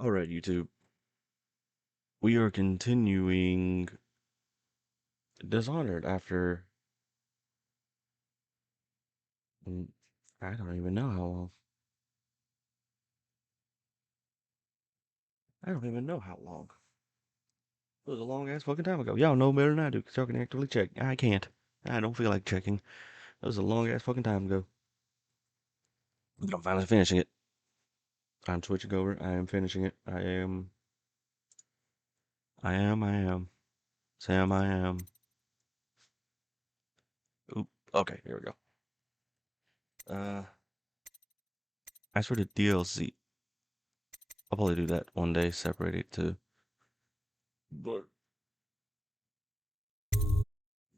All right, YouTube. We are continuing Dishonored after mm, I don't even know how long. I don't even know how long. It was a long ass fucking time ago. Y'all know better than I do, 'cause y'all can actually check. I can't. I don't feel like checking. That was a long ass fucking time ago. But I'm finally finishing it. I'm switching over. I am finishing it. I am. I am. I am. Sam, I am. Oop. Okay, here we go. As for the DLC, I'll probably do that one day, separate it too. But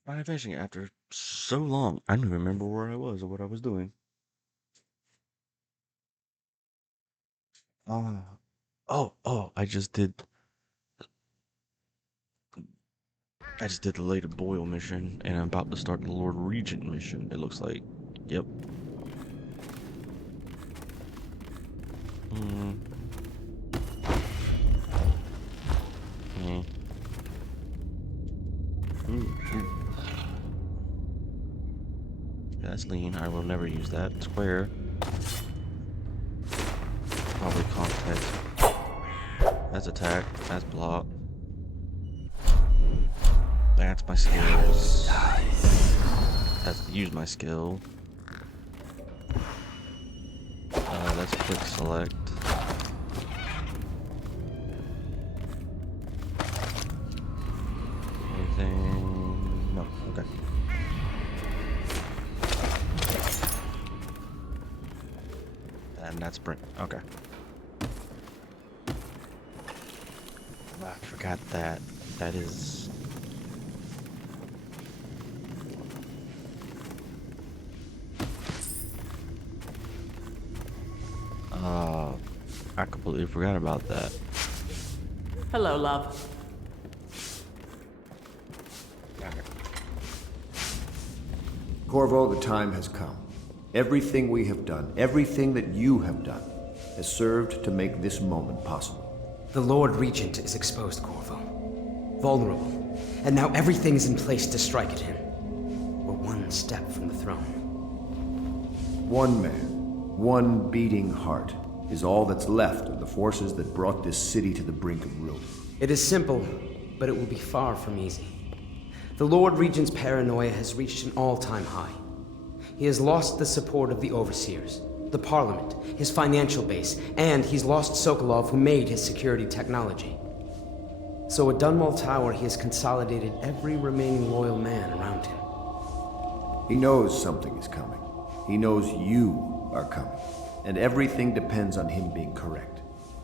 I'm finishing it after so long. I don't even remember where I was or what I was doing. Uh, oh, I just did the Lady Boyle mission, and I'm about to start the Lord Regent mission, it looks like. Yep. Hmm. Yeah. Ooh. That's lean. I will never use that. Square. Probably context. That's attack. That's block. That's my skills. That's to use my skill. That's quick select. Anything? No. Okay. And that's sprint. Okay. I forgot that. That is. I completely forgot about that. Hello, love. Corvo, the time has come. Everything we have done, everything that you have done, has served to make this moment possible. The Lord Regent is exposed, Corvo. Vulnerable. And now everything is in place to strike at him. We're one step from the throne. One man, one beating heart, is all that's left of the forces that brought this city to the brink of ruin. It is simple, but it will be far from easy. The Lord Regent's paranoia has reached an all-time high. He has lost the support of the Overseers, the Parliament, his financial base, and he's lost Sokolov, who made his security technology. So at Dunwall Tower, he has consolidated every remaining loyal man around him. He knows something is coming. He knows you are coming. And everything depends on him being correct.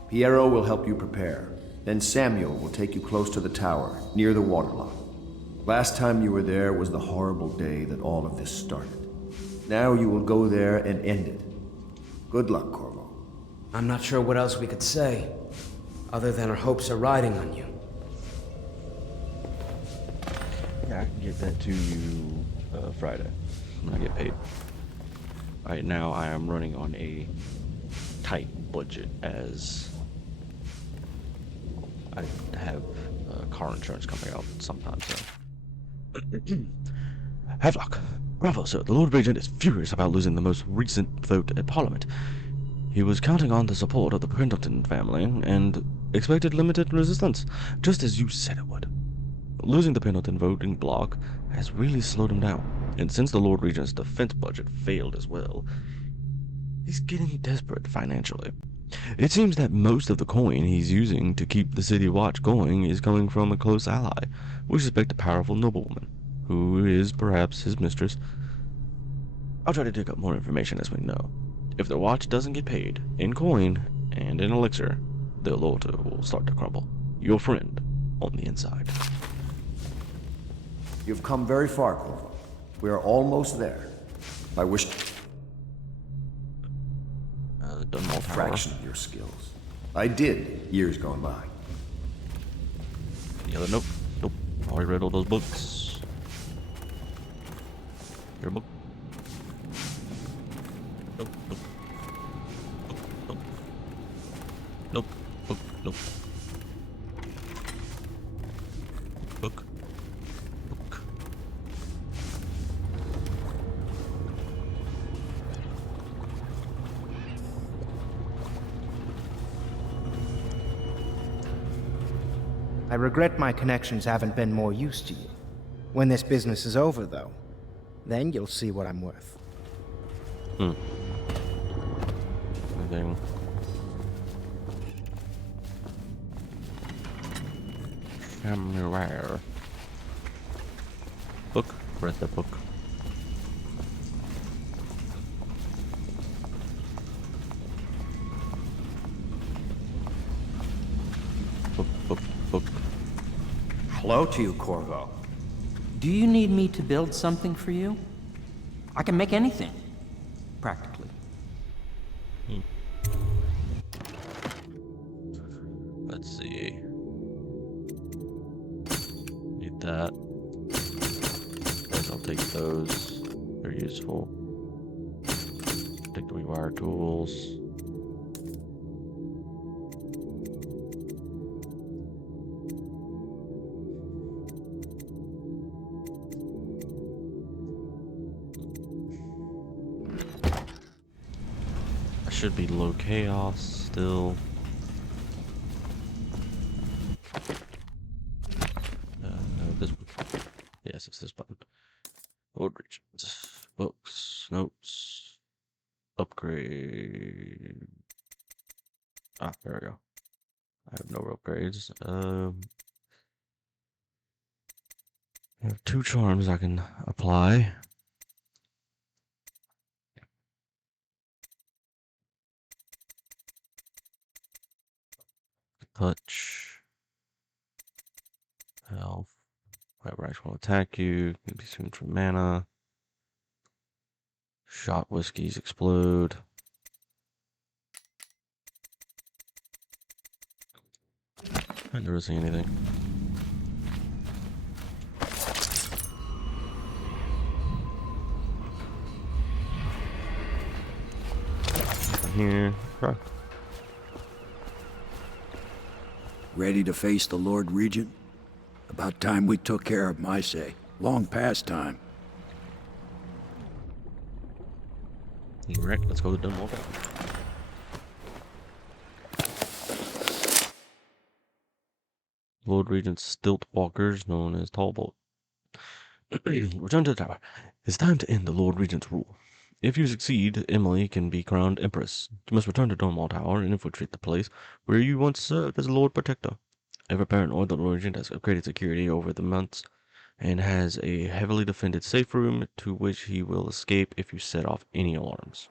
Piero will help you prepare. Then Samuel will take you close to the tower, near the waterlock. Last time you were there was the horrible day that all of this started. Now you will go there and end it. Good luck, Corvo. I'm not sure what else we could say, other than our hopes are riding on you. Yeah, I can get that to you Friday when I get paid. Right now, I am running on a tight budget as I have car insurance coming out sometime soon. Havelock, bravo, sir. The Lord Regent is furious about losing the most recent vote at Parliament. He was counting on the support of the Pendleton family and expected limited resistance, just as you said it would. Losing the Pendleton voting bloc has really slowed him down, and since the Lord Regent's defense budget failed as well, he's getting desperate financially. It seems that most of the coin he's using to keep the city watch going is coming from a close ally. We suspect a powerful noblewoman, who is perhaps his mistress. I'll try to dig up more information as we know. If the watch doesn't get paid, in coin and in elixir, their loyalty will start to crumble. Your friend on the inside. You've come very far, Corvo. We are almost there. I wish Dunwall Tower. fraction of your skills. I did, years gone by. The other nope. Nope. Already read all those books. Your book. Nope. Nope. Nope. Nope. Nope. Book. regret my connections haven't been more use to you. When this business is over, though, then you'll see what I'm worth. Anything? Samurai. Book? Read the book. Book. Hello to you, Corvo. Do you need me to build something for you? I can make anything, practically. Let's see. Need that. Guess I'll take those. They're useful. Take the rewire tools. Should be low chaos still. This one. Yes, it's this button. Lord Regent. Books. Notes. Upgrade. Ah, there we go. I have no upgrades. I have 2 charms I can apply. Touch. Health. Whatever actually will attack you. Can be soon for mana. Shot whiskeys explode. I never see anything. Here. Okay. Ready to face the Lord Regent? About time we took care of him, I say. Long past time. Alright, let's go to Dunwall. Lord Regent's stilt walkers, known as Tallbolt. Return to the tower. It's time to end the Lord Regent's rule. If you succeed, Emily can be crowned Empress. You must return to Dunwall Tower and infiltrate the place where you once served as Lord Protector. Ever paranoid, the Lord Regent has upgraded security over the months and has a heavily defended safe room to which he will escape if you set off any alarms.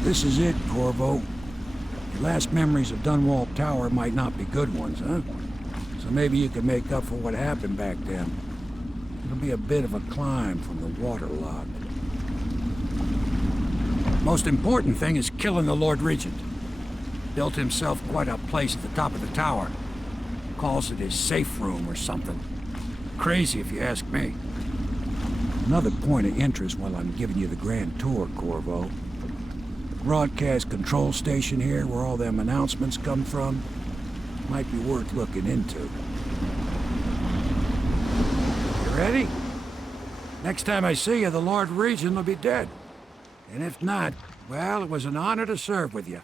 This is it, Corvo. Your last memories of Dunwall Tower might not be good ones, huh? So maybe you can make up for what happened back then. It'll be a bit of a climb from the waterlogged. Most important thing is killing the Lord Regent. Built himself quite a place at the top of the tower. Calls it his safe room or something. Crazy if you ask me. Another point of interest while I'm giving you the grand tour, Corvo. Broadcast control station here where all them announcements come from might be worth looking into. You ready? Next time I see you, the Lord Regent will be dead. And if not, well, it was an honor to serve with you.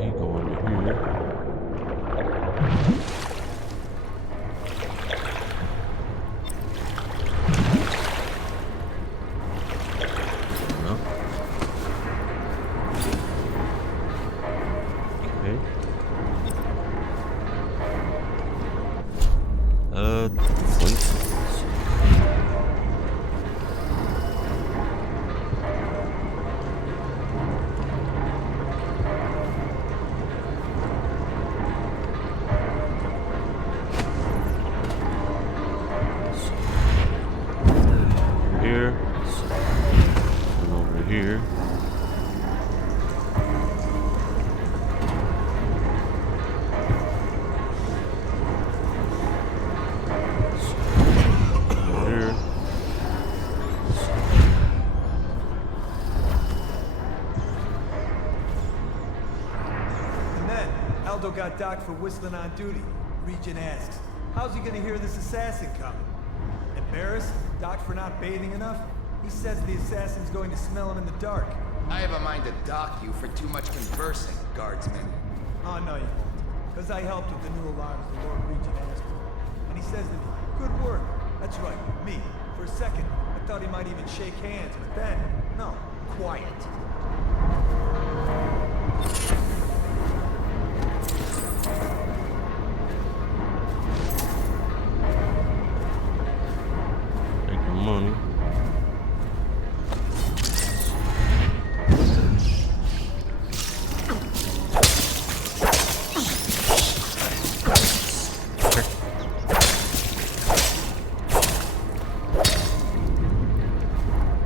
You go over here. No. Okay. Please. Here. And over here. Here. And then, Aldo got docked for whistling on duty. Regent asks, How's he gonna hear this assassin coming? Embarrassed? Docked for not bathing enough? He says the assassin's going to smell him in the dark. I have a mind to dock you for too much conversing, guardsman. Oh, no, you won't. Because I helped with the new alarms the Lord Regent asked for. And he says to me, good work. That's right, me. For a second, I thought he might even shake hands, but then, no, quiet. Take the money.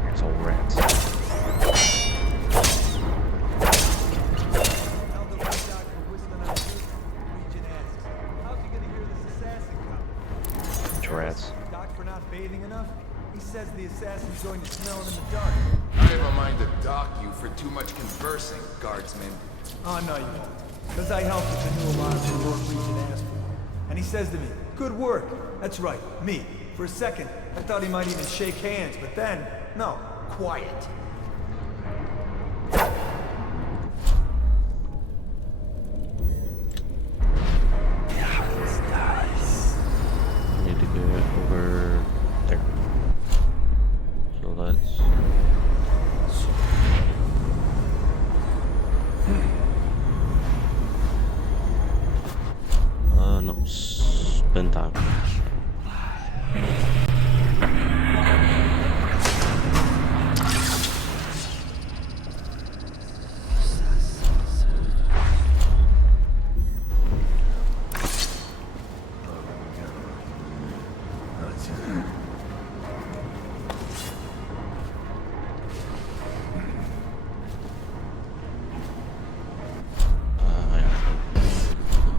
It's all rats. Now the Red Doctor whistling on the roof, Regent asks, how's he gonna hear this assassin coming? It's rats. Docked for not bathing enough? He says the assassin's going to smell him in the dark. I have a mind to dock you for too much conversing, guardsman. Oh, no, you won't. Because I helped with the new alarms the Lord Regent asked for. And he says to me, good work. That's right, me. For a second, I thought he might even shake hands, but then, no, quiet. I need to get over there. So let's. No. Spend time.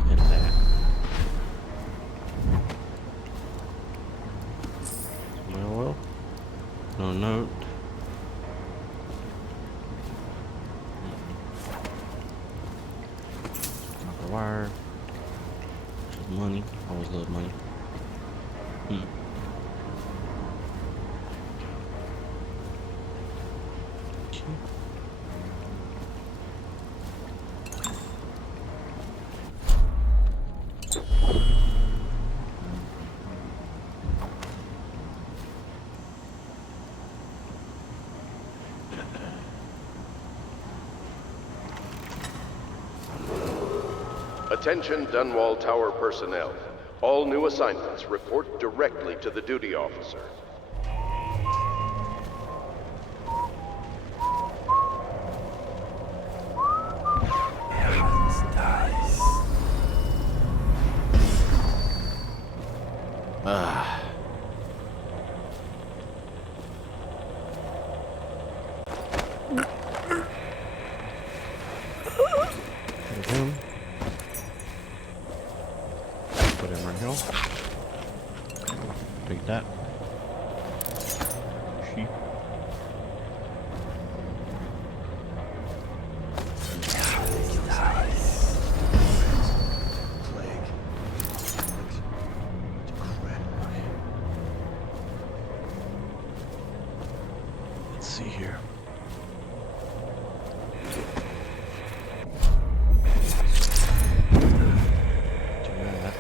And that. Well, no note. Copper wire. Just money. Always love money. Okay. Attention Dunwall Tower personnel. All new assignments report directly to the duty officer. There's him. Put him right here. Take that. Sheep. Let's see here. Do that.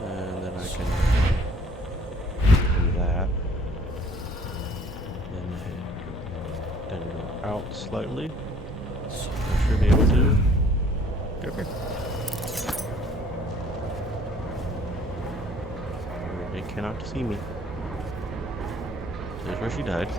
And then I can do that. Then go out slightly. I should be able to. Okay. They cannot see me. There's where she died.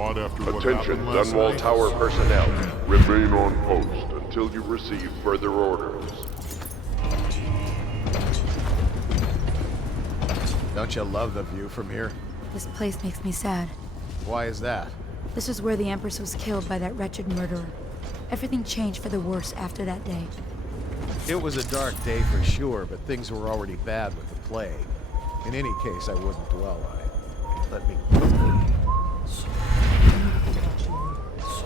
squad after what Attention, happened last Dunwall night? Tower personnel. Remain on post until you receive further orders. Don't you love the view from here? This place makes me sad. Why is that? This is where the Empress was killed by that wretched murderer. Everything changed for the worse after that day. It was a dark day for sure, but things were already bad with the plague. In any case, I wouldn't dwell on it. Let me...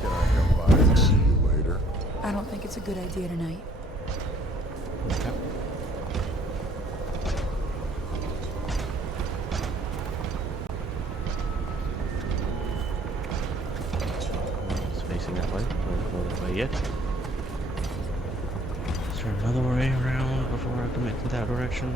Get our go by. See you later. I don't think it's a good idea tonight. It's facing that way. Don't go that way yet. Is there another way around before I commit to that direction?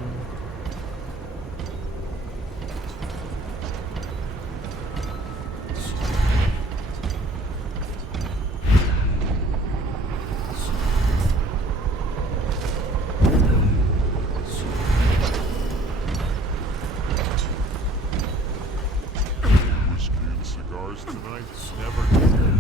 Whiskey and cigars tonight? Never did.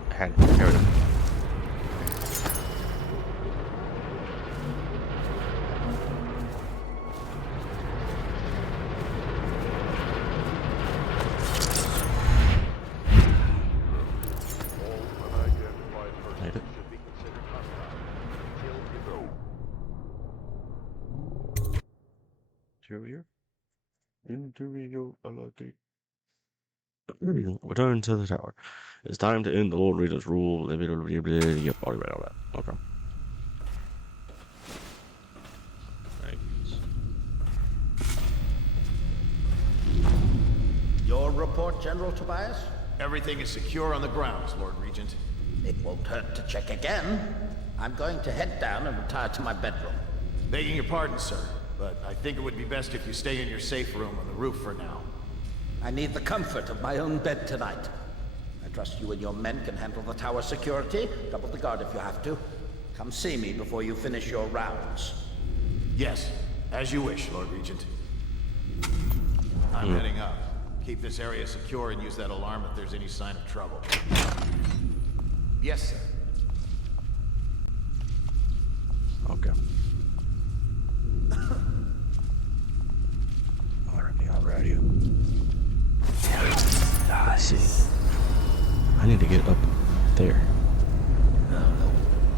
Had it. There we go. Made it. Interior? Interior, I like it. Return to the tower. It's time to end the Lord Regent's rule. Yep, already read all that. Okay. Thanks. Your report, General Tobias? Everything is secure on the grounds, Lord Regent. It won't hurt to check again. I'm going to head down and retire to my bedroom. Begging your pardon, sir, but I think it would be best if you stay in your safe room on the roof for now. I need the comfort of my own bed tonight. I trust you and your men can handle the tower security. Double the guard if you have to. Come see me before you finish your rounds. Yes, as you wish, Lord Regent. I'm heading up. Keep this area secure and use that alarm if there's any sign of trouble. Yes, sir. Okay. Alrighty. Ah, I see. I need to get up there.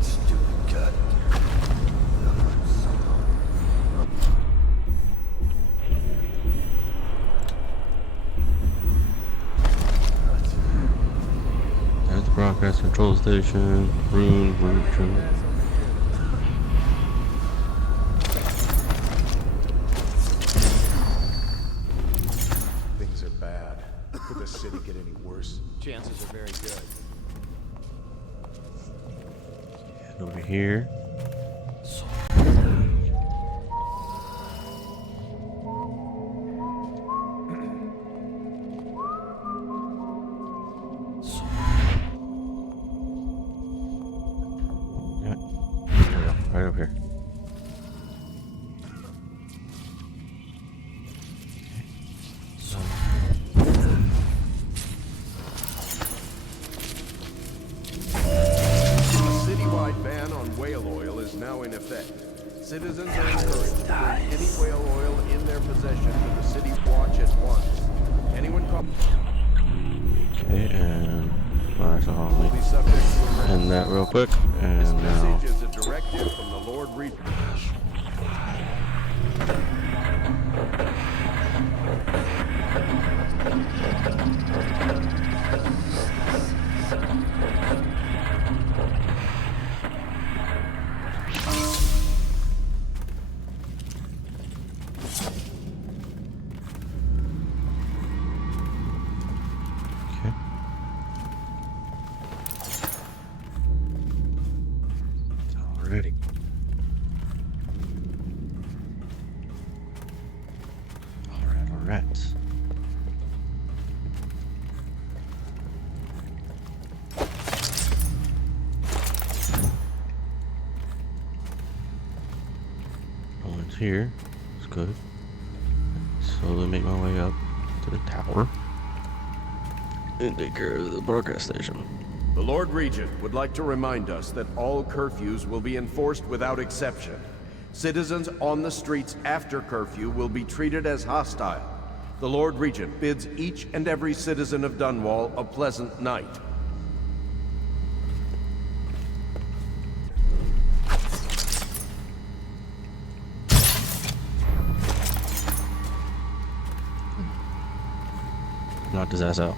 Stupid gut. There's the broadcast control station. Room. Things are bad. Could the city get any worse? Chances are very good. Head over here. Yeah. There we go. Right over here. A citywide ban on whale oil is now in effect. Citizens are encouraged to bring any whale oil in their possession to the city watch at once. Anyone Okay, and let me end that real quick. And now. message is a directive from the Lord Regent. rats. No one's here. It's good. Slowly make my way up to the tower and take care of the broadcast station. The Lord Regent would like to remind us that all curfews will be enforced without exception. Citizens on the streets after curfew will be treated as hostile. The Lord Regent bids each and every citizen of Dunwall a pleasant night. Knocked his ass out.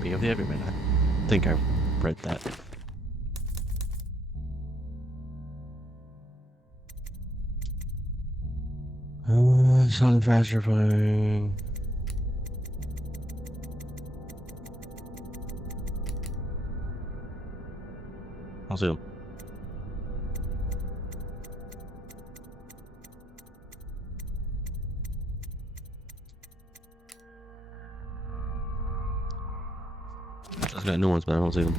Be of the everyman. I think I read that. Something faster playing. I'll see him. I've got new ones, but I don't see them.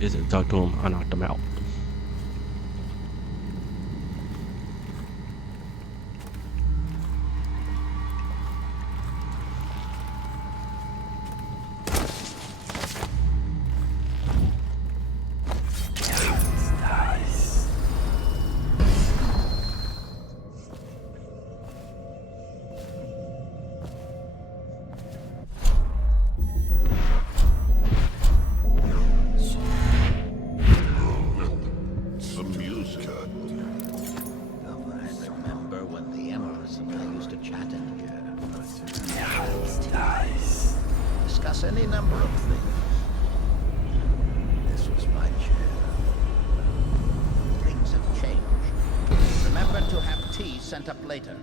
Is it talk to him? I knocked him out. Discuss any number of things. This was my chair. Things have changed. Remember to have tea sent up later.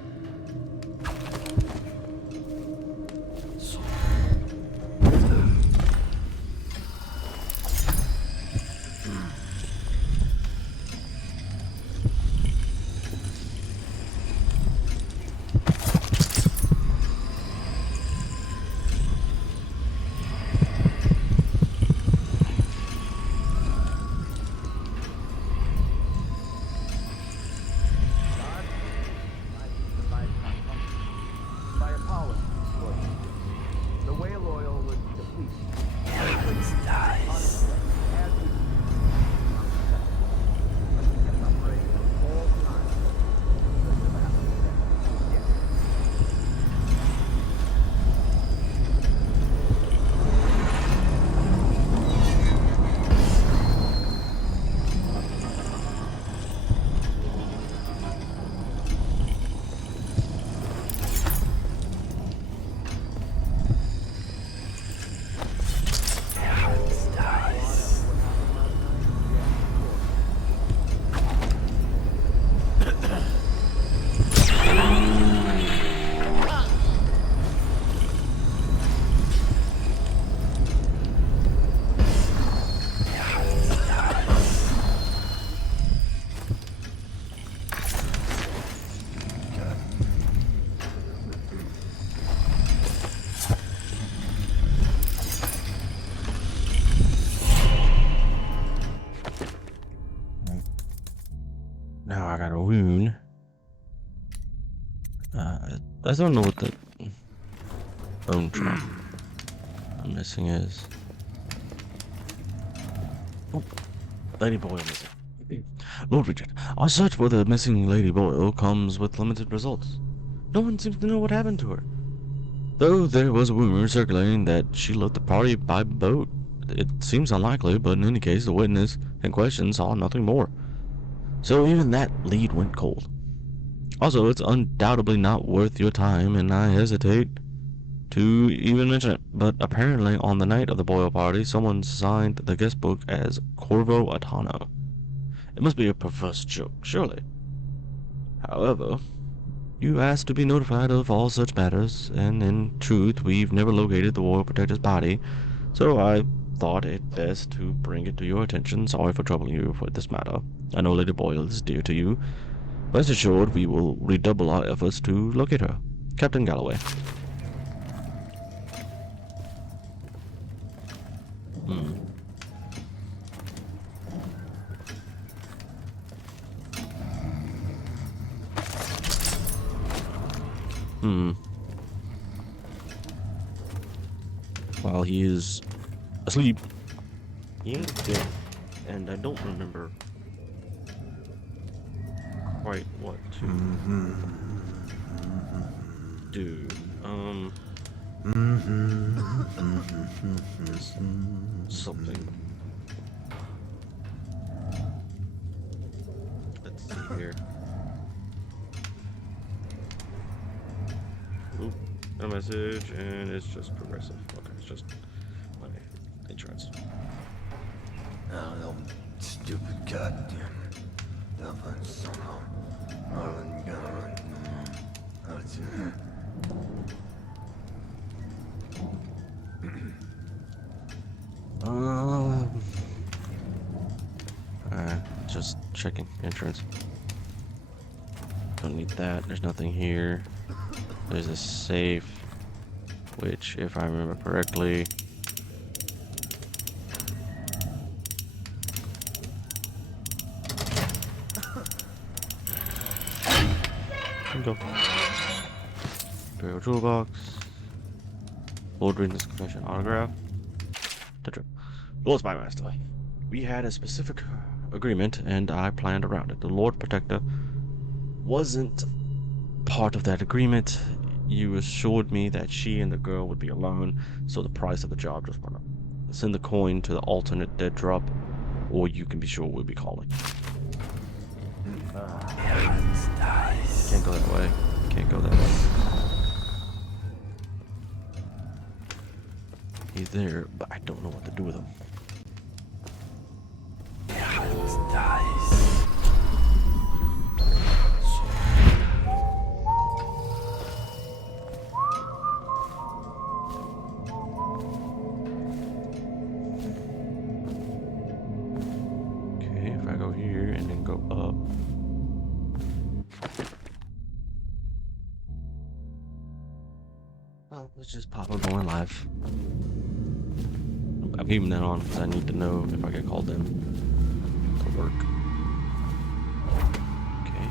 Now I got a wound. I don't know what the bone trap I'm missing is. Oh, Lady Boyle missing. Lord Regent, our search for the missing Lady Boyle comes with limited results. No one seems to know what happened to her. Though there was a rumor circulating that she left the party by boat. It seems unlikely, but in any case, the witness in question saw nothing more. So even that lead went cold. Also, it's undoubtedly not worth your time, and I hesitate to even mention it. But apparently, on the night of the Boyle party, someone signed the guest book as Corvo Atano. It must be a perverse joke, surely. However, You asked to be notified of all such matters, and in truth, we've never located the Royal Protector's body, so I thought it best to bring it to your attention. Sorry for troubling you with this matter. I know Lady Boyle is dear to you. Rest assured, we will redouble our efforts to locate her. Captain Galloway. While he is asleep, he ain't dead, and I don't remember quite what to do. Something. Let's see here. Oop, a message, and it's just progressive. Okay, it's just my insurance. Oh, no stupid goddamn. Just checking insurance. Don't need that. There's nothing here. There's a safe, which, if I remember correctly, go. Imperial toolbox. Lord Regent's Commission autograph. Tetra. Lord Spymaster. We had a specific agreement, and I planned around it. The Lord Protector wasn't part of that agreement. You assured me that she and the girl would be alone, so the price of the job just went up. Send the coin to the alternate dead drop, or you can be sure we'll be calling. Can't go that way. Can't go that way. He's there, but I don't know what to do with him. Okay, if I go here and then go up. Well, let's just pop up going live. I'm keeping that on because I need to know if I get called in to work. Okay.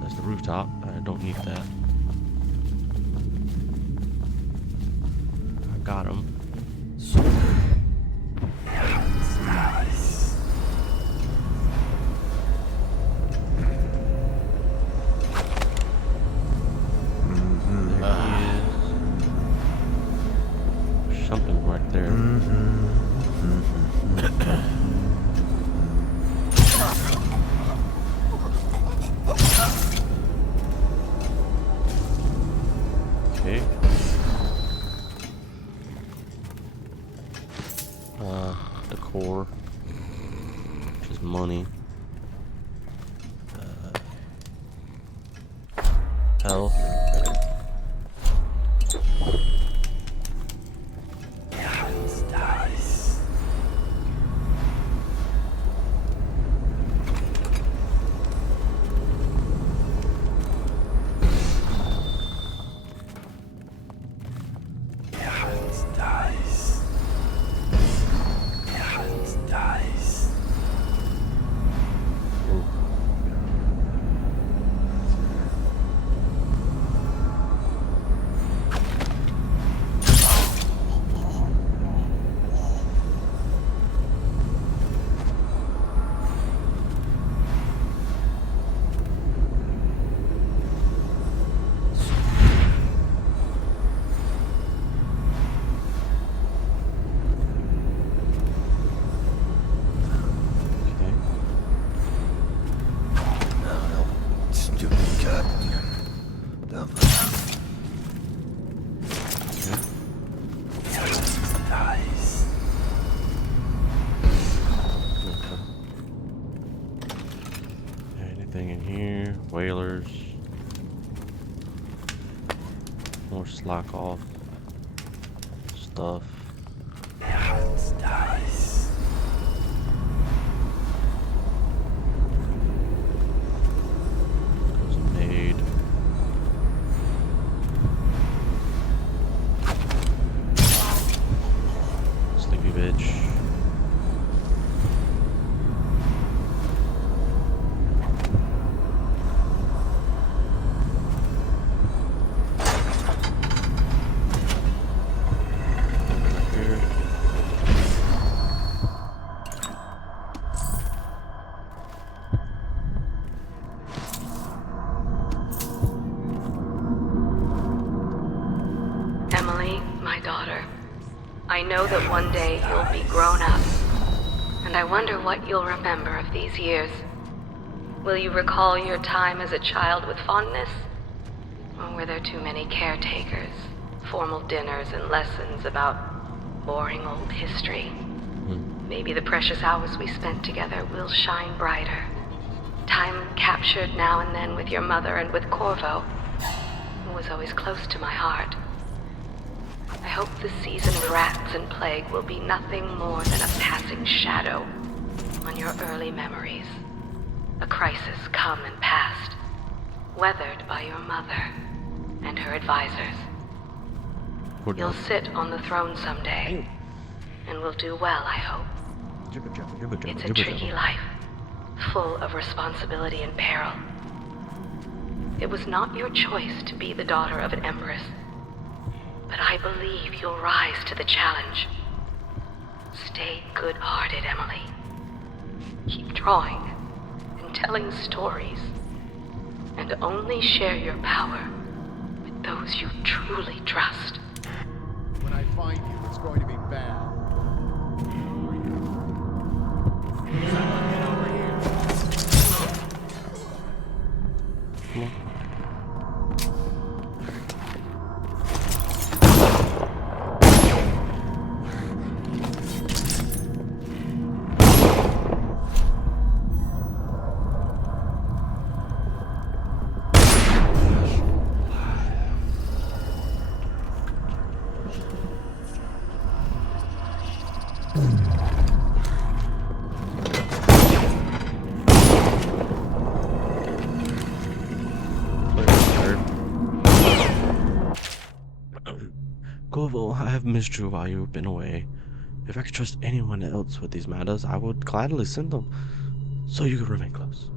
That's the rooftop. I don't need that. I got him. Something right there. Okay. The core, which is money. Health. lock off stuff. There's a maid. Sleepy bitch. Emily, my daughter, I know that one day you'll be grown up, and I wonder what you'll remember of these years. Will you recall your time as a child with fondness? Or were there too many caretakers, formal dinners, and lessons about boring old history? Maybe the precious hours we spent together will shine brighter. Time captured now and then with your mother and with Corvo, who was always close to my heart. I hope the season of rats and plague will be nothing more than a passing shadow on your early memories. A crisis come and past, weathered by your mother and her advisors. You'll sit on the throne someday, and will do well, I hope. It's a tricky life, full of responsibility and peril. It was not your choice to be the daughter of an empress, but I believe you'll rise to the challenge. Stay good-hearted, Emily. Keep drawing and telling stories, and only share your power with those you truly trust. When I find you, it's going to be bad. Come on. Corvo, I have missed you while you've been away. If I could trust anyone else with these matters, I would gladly send them, so you could remain close.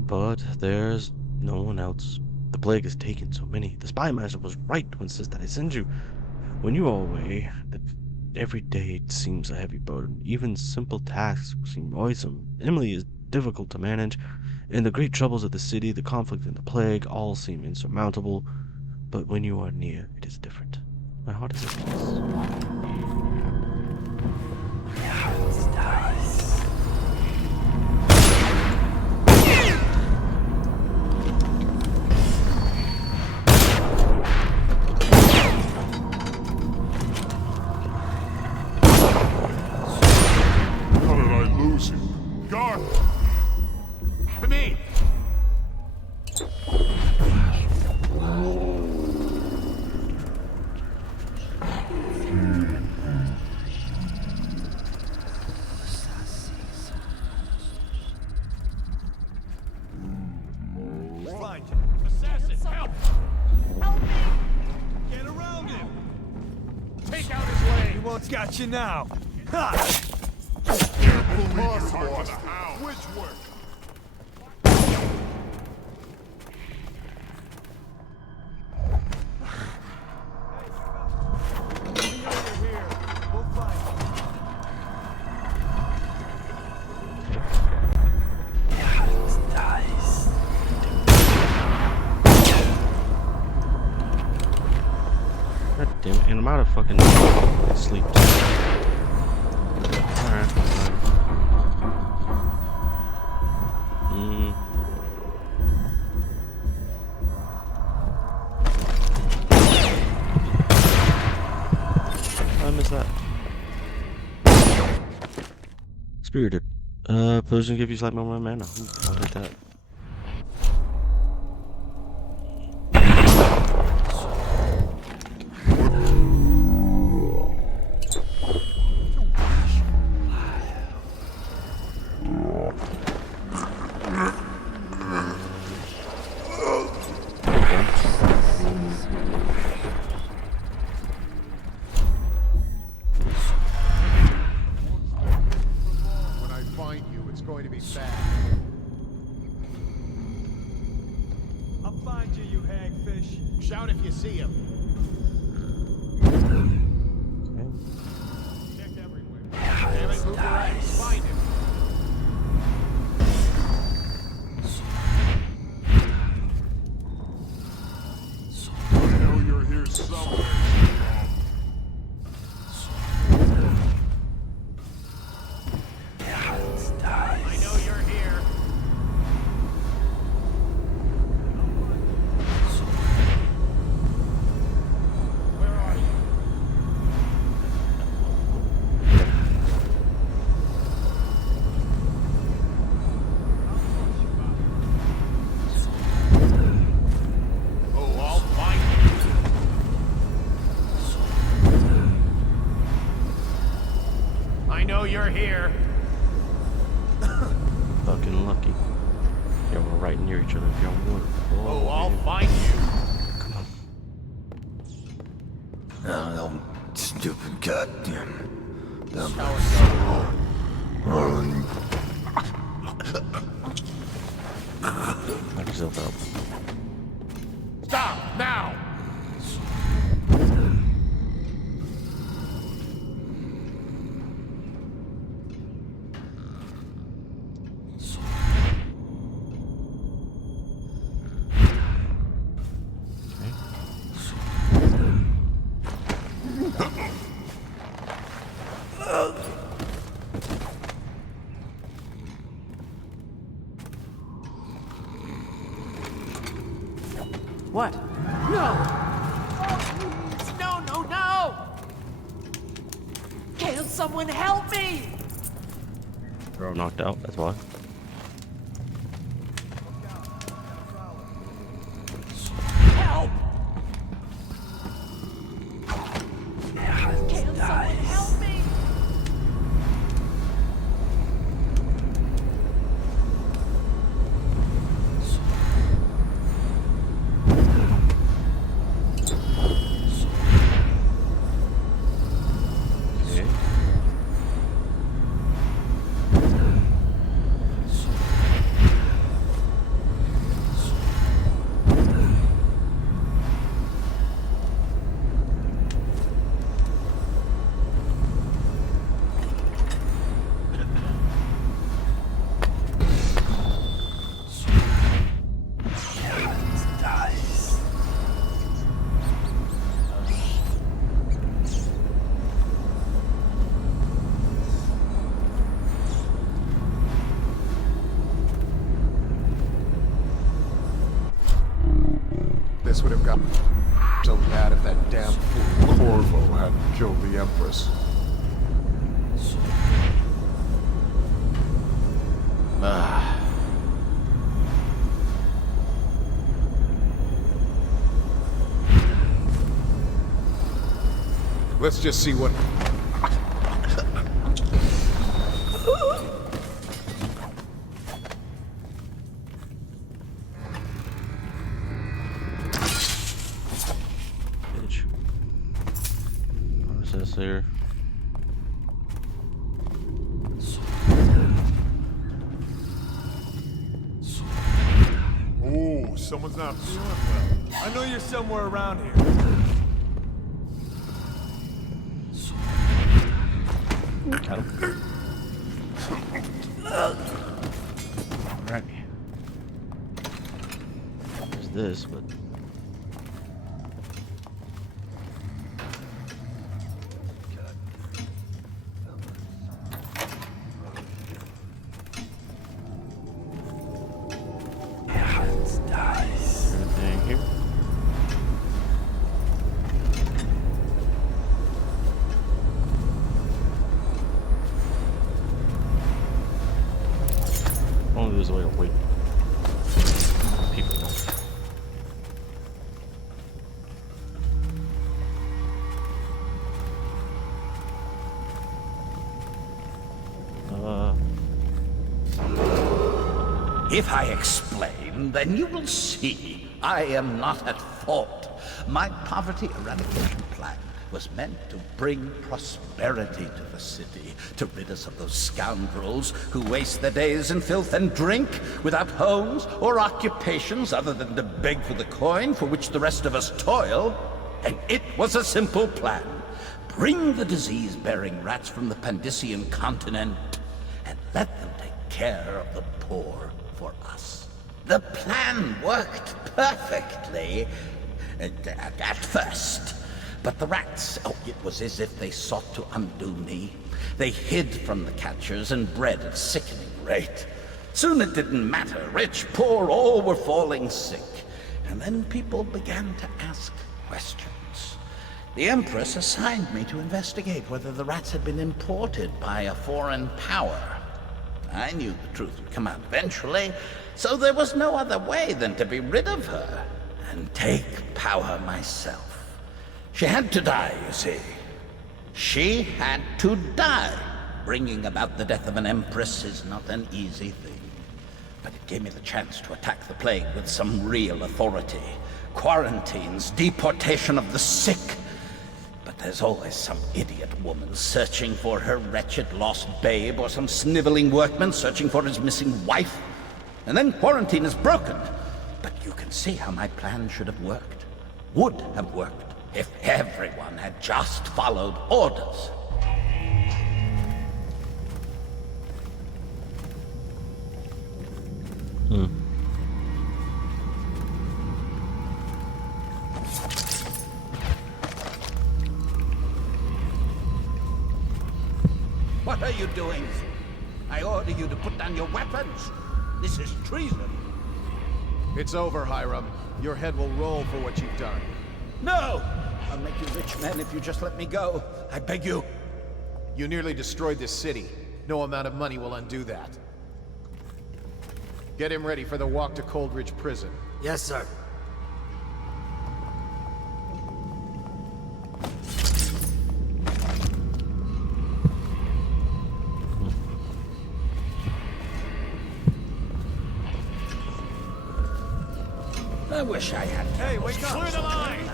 But there's no one else. The plague has taken so many. The spy master was right when says that I send you. When you are away, every day it seems a heavy burden. Even simple tasks seem noisome. Emily is difficult to manage, and the great troubles of the city, the conflict and the plague, all seem insurmountable. But when you are near, it is different. My heart is at peace. How did I lose him? Guard! Come in! Find you. Assassin, help! Help me! Get around him! Take out his leg! He won't got you now. Ha! Impossible. Which work? We'll find you. God damn it, and I'm out of fucking sleep. Alright. I missed that. Spirited. Potion give you slightly more mana. I'll take that. me back. I'll find you, you hagfish. Shout if you see him. Check everywhere. Damn it, move around. Find him. I know you're here somewhere. I know you're here. Where are you? Oh, I'll find you. I know you're here. Fucking lucky. Yeah, we're right near each other if y'all want. Oh, I'll find you. Come on. Oh, stupid goddamn. Dumb. Knock yourself out. Stop now. What? No! No, no, no! Can someone help me? Bro, knocked out, that's why. Help! Can someone help me? Okay. This would have gotten so bad if that damn fool Corvo hadn't killed the Empress. Let's just see what... Bitch. Processor. Ooh, someone's not feeling well. I know you're somewhere around here. Got him. Alright. There's this, but... Everything here. Only there's a way to wait. People don't. If I explain, then you will see I am not at fault. My poverty eradication plan was meant to bring prosperity to the city, to rid us of those scoundrels who waste their days in filth and drink, without homes or occupations other than to beg for the coin for which the rest of us toil. And it was a simple plan. Bring the disease-bearing rats from the Pandician continent, and let them take care of the poor for us. The plan worked perfectly, at first. But the rats, it was as if they sought to undo me. They hid from the catchers and bred at a sickening rate. Soon it didn't matter. Rich, poor, all were falling sick. And then people began to ask questions. The Empress assigned me to investigate whether the rats had been imported by a foreign power. I knew the truth would come out eventually, so there was no other way than to be rid of her and take power myself. She had to die, you see. She had to die. Bringing about the death of an empress is not an easy thing. But it gave me the chance to attack the plague with some real authority. Quarantines, deportation of the sick. But there's always some idiot woman searching for her wretched lost babe, or some sniveling workman searching for his missing wife. And then quarantine is broken. But you can see how my plan should have worked. Would have worked. If everyone had just followed orders. What are you doing? I order you to put down your weapons. This is treason. It's over, Hiram. Your head will roll for what you've done. No! I'll make you rich men if you just let me go. I beg you. You nearly destroyed this city. No amount of money will undo that. Get him ready for the walk to Coldridge Prison. Yes, sir. I wish I had. Hey, wake up! Clear the line!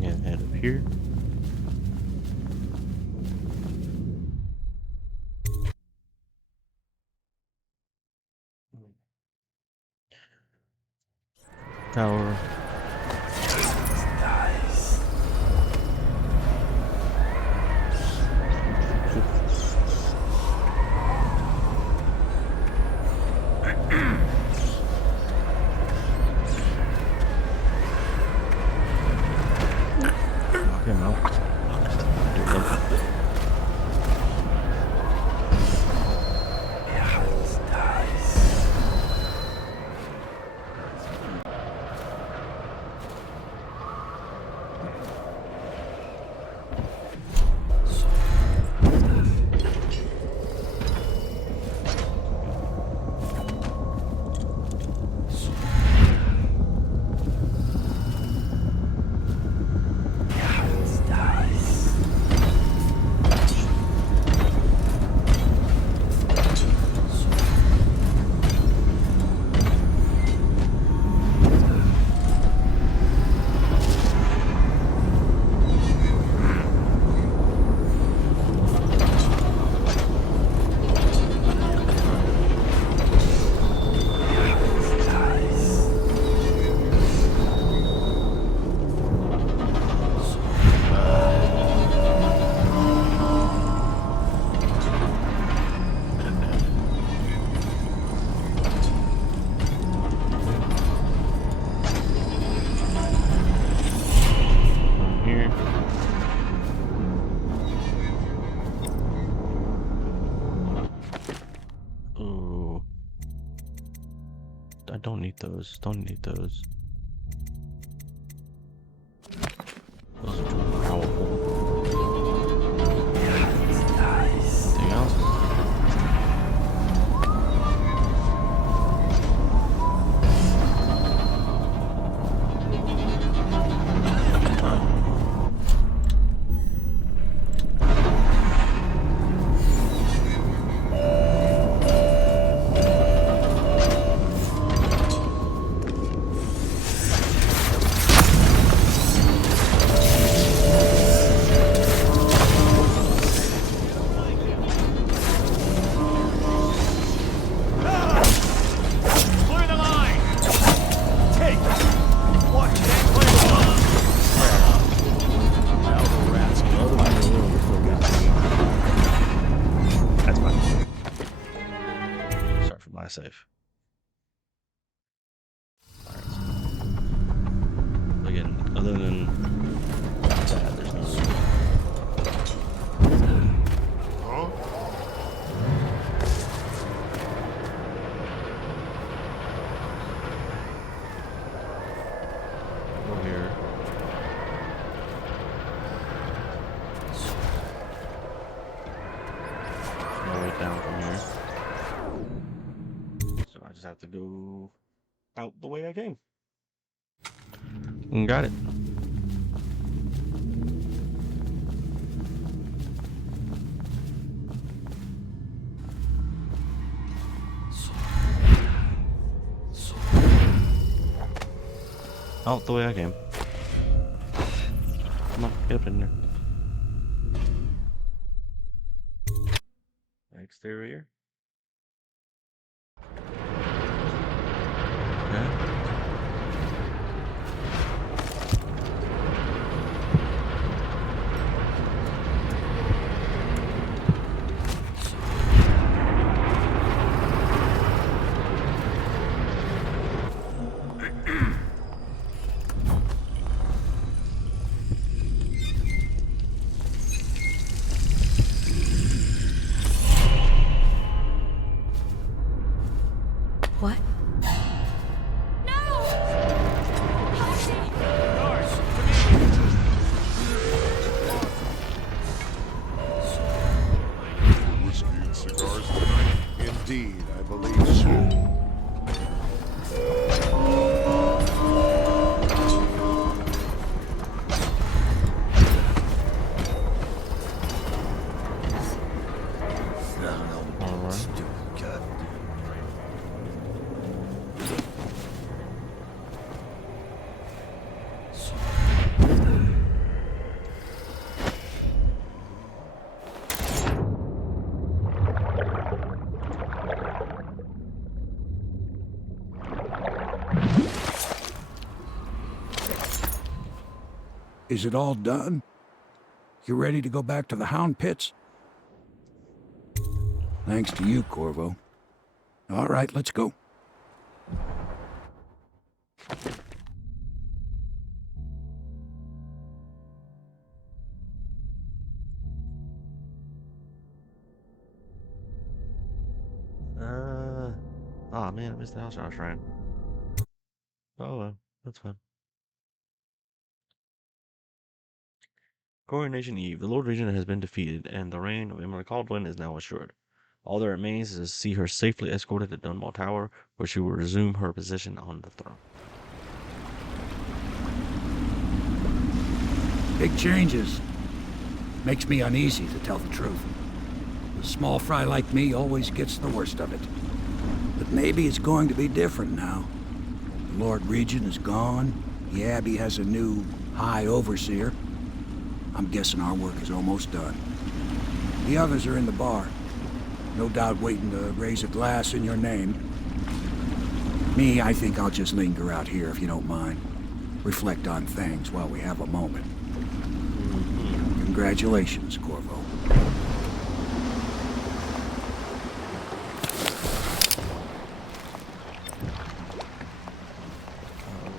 Yeah, head up here. Tower. Knock him out. Don't need those. Don't need those. Those are too powerful. Anything else? to go out the way I came. Got it. Out the way I came. Come on, get up in there. Exterior. Okay. What? Whiskey and cigars tonight? Indeed, I believe so. Is it all done? You ready to go back to the Hound Pits? Thanks to you, Corvo. All right, let's go. Oh man, I missed the house shrine. Oh well, that's fine. Coronation Eve. The Lord Regent has been defeated, and the reign of Emily Caldwin is now assured. All that remains is to see her safely escorted to Dunwall Tower, where she will resume her position on the throne. Big changes. Makes me uneasy, to tell the truth. A small fry like me always gets the worst of it. But maybe it's going to be different now. The Lord Regent is gone. The Abbey has a new High Overseer. I'm guessing our work is almost done. The others are in the bar. No doubt waiting to raise a glass in your name. Me, I think I'll just linger out here if you don't mind. Reflect on things while we have a moment. Congratulations, Corvo.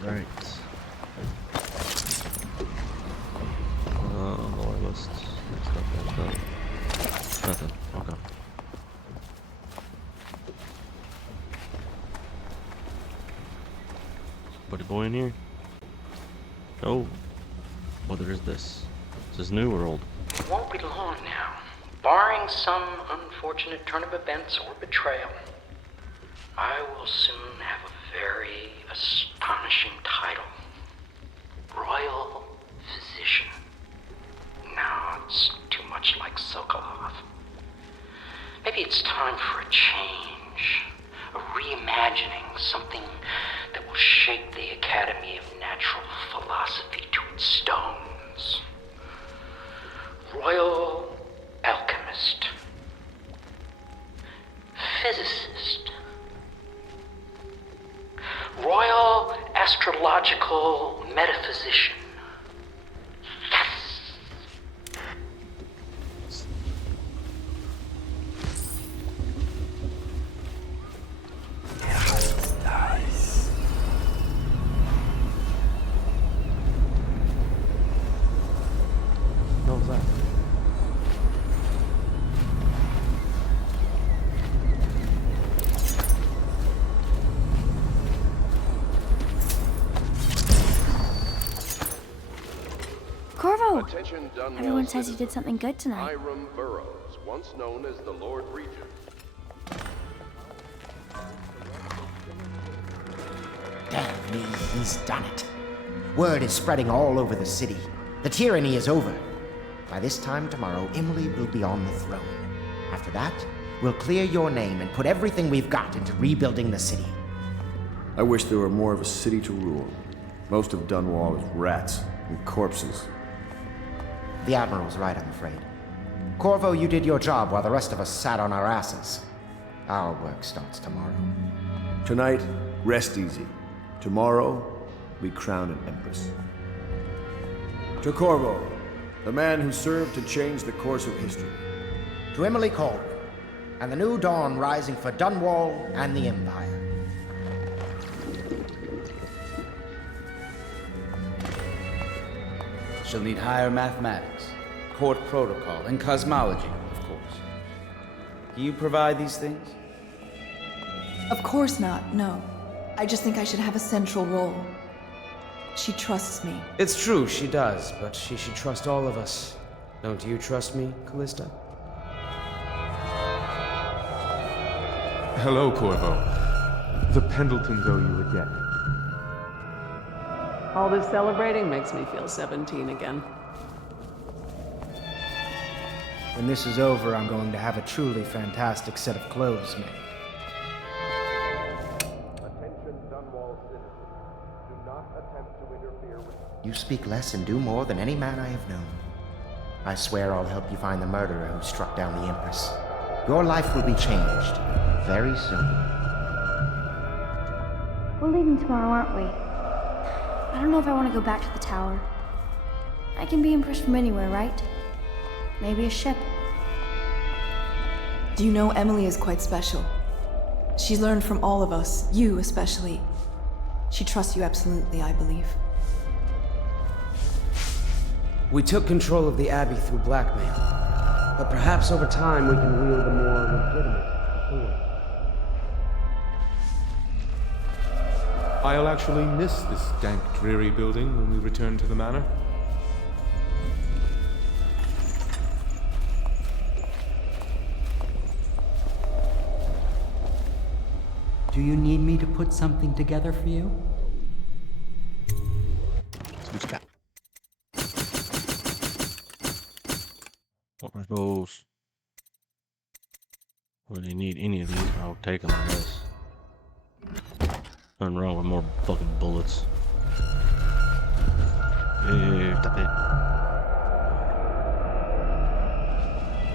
Alright. Lower list. Nothing. Okay. Buddy boy in here? Oh. What is this? Is this new or old? It won't be long now, barring some unfortunate turn of events or betrayal. I will soon have a very astonishing title. Royal Physician. No, it's too much like Sokolov. Maybe it's time for a change. A reimagining, something that will shake the Academy of Natural Philosophy to its stones. Royal Alchemist. Physicist. Royal Astrological Metaphysician. What was that? Corvo! Attention, Dunwall Everyone says you citizens. did something good tonight. Hiram Burroughs, once known as the Lord Regent. me, he's done it. Word is spreading all over the city. The tyranny is over. By this time tomorrow, Emily will be on the throne. After that, we'll clear your name and put everything we've got into rebuilding the city. I wish there were more of a city to rule. Most of Dunwall is rats and corpses. The Admiral's right, I'm afraid. Corvo, you did your job while the rest of us sat on our asses. Our work starts tomorrow. Tonight, rest easy. Tomorrow, we crown an empress. To Corvo, the man who served to change the course of history. To Emily Colwyn, and the new dawn rising for Dunwall and the Empire. She'll need higher mathematics, court protocol, and cosmology, of course. Do you provide these things? Of course not, no. I just think I should have a central role. She trusts me. It's true, she does, but she should trust all of us. Don't you trust me, Callista? Hello, Corvo. The Pendletons owe you a debt. All this celebrating makes me feel 17 again. When this is over, I'm going to have a truly fantastic set of clothes made. Attention, Dunwall citizens. Do not attempt to interfere with... You speak less and do more than any man I have known. I swear I'll help you find the murderer who struck down the Empress. Your life will be changed very soon. We're leaving tomorrow, aren't we? I don't know if I want to go back to the tower. I can be Empress from anywhere, right? Maybe a ship. Do you know Emily is quite special? She's learned from all of us, you especially. She trusts you absolutely, I believe. We took control of the Abbey through blackmail. But perhaps over time we can wield a more legitimate authority. I'll actually miss this dank, dreary building when we return to the manor. Do you need me to put something together for you? What are those? Would they need any of these? I'll take them, I guess. Nothing wrong with more fucking bullets. Hey, stop it.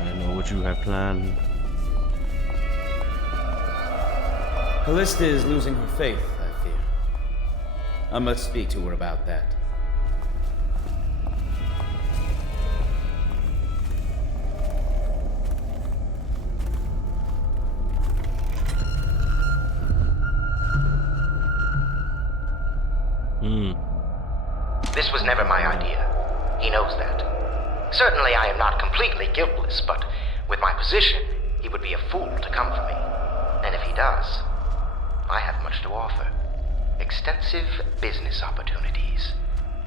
I know what you have planned. Callista is losing her faith, I fear. I must speak to her about that. This was never my idea. He knows that. Certainly I am not completely guiltless, but with my position, he would be a fool to come for me. And if he does, I have much to offer. Extensive business opportunities.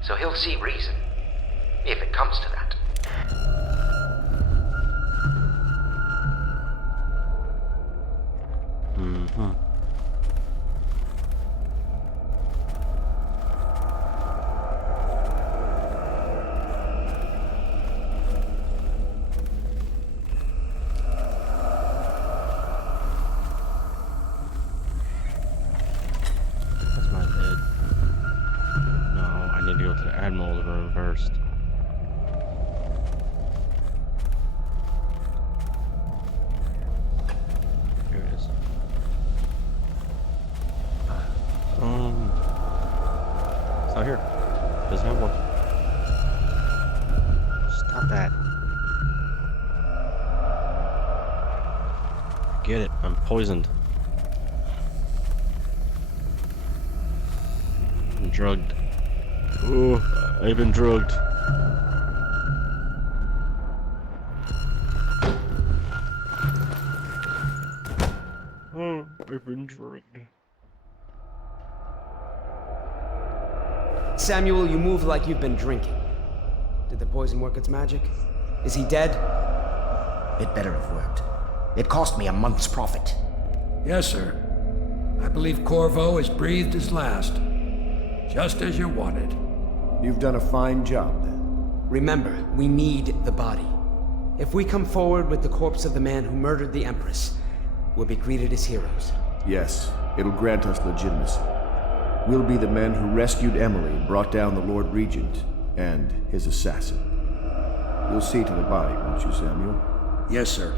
So he'll see reason, if it comes to that. Mm-hmm. Admiral's room first. Here it is. It's not here. Doesn't have one. Stop that. Get it. I'm poisoned. I'm drugged. Oh, I've been drugged. Oh, I've been drugged. Samuel, you move like you've been drinking. Did the poison work its magic? Is he dead? It better have worked. It cost me a month's profit. Yes, sir. I believe Corvo has breathed his last. Just as you wanted. You've done a fine job, then. Remember, we need the body. If we come forward with the corpse of the man who murdered the Empress, we'll be greeted as heroes. Yes, it'll grant us legitimacy. We'll be the men who rescued Emily and brought down the Lord Regent and his assassin. You'll see to the body, won't you, Samuel? Yes, sir.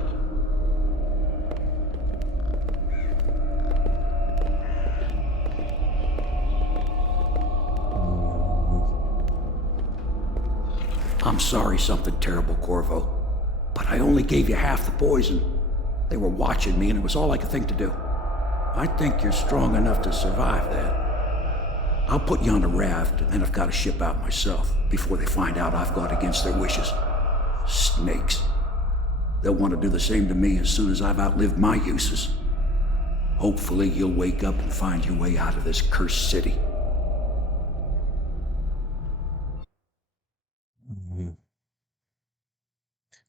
I'm sorry something terrible, Corvo. But I only gave you half the poison. They were watching me and it was all I could think to do. I think you're strong enough to survive that. I'll put you on a raft and then I've got to ship out myself before they find out I've gone against their wishes. Snakes. They'll want to do the same to me as soon as I've outlived my uses. Hopefully you'll wake up and find your way out of this cursed city.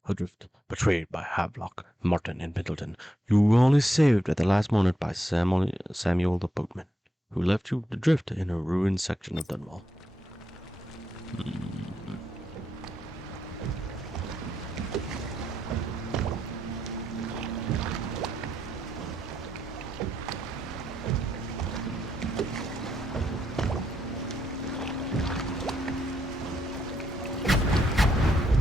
Adrift, betrayed by Havelock, Martin, and Pendleton, you were only saved at the last moment by Samuel the boatman, who left you adrift in a ruined section of Dunwall.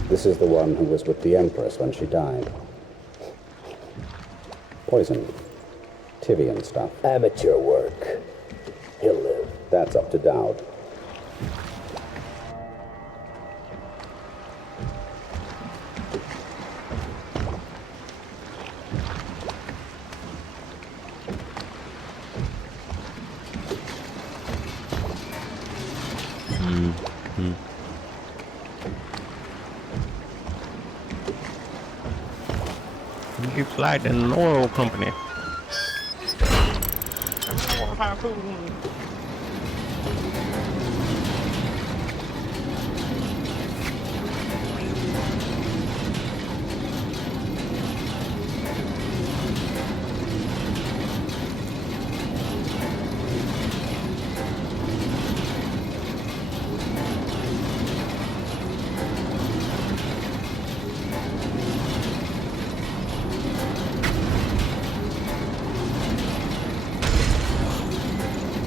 This is the one who was with the Empress when she died. Poisoned. Tivian stuff. Amateur work. He'll live. That's up to Dowd. You flagged an oil company.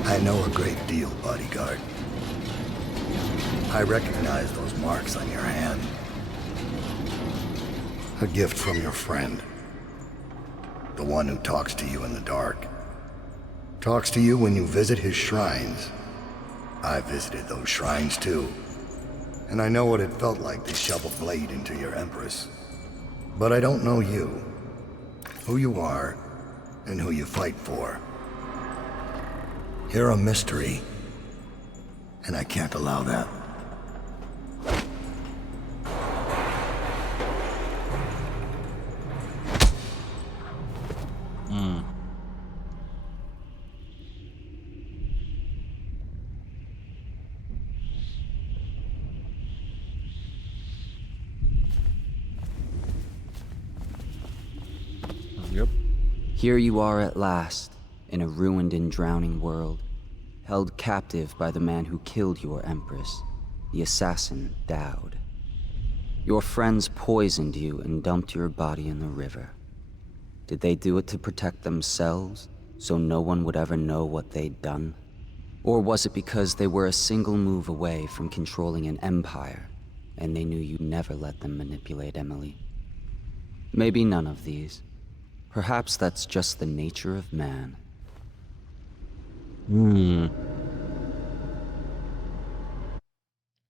I know a great deal, bodyguard. I recognize those marks on your hand. A gift from your friend. The one who talks to you in the dark. Talks to you when you visit his shrines. I visited those shrines too. And I know what it felt like to shove a blade into your Empress. But I don't know you. Who you are, and who you fight for. You're a mystery, and I can't allow that. Yep. Here you are at last, in a ruined and drowning world, held captive by the man who killed your Empress, the assassin Dowd. Your friends poisoned you and dumped your body in the river. Did they do it to protect themselves, so no one would ever know what they'd done? Or was it because they were a single move away from controlling an empire, and they knew you'd never let them manipulate Emily? Maybe none of these. Perhaps that's just the nature of man.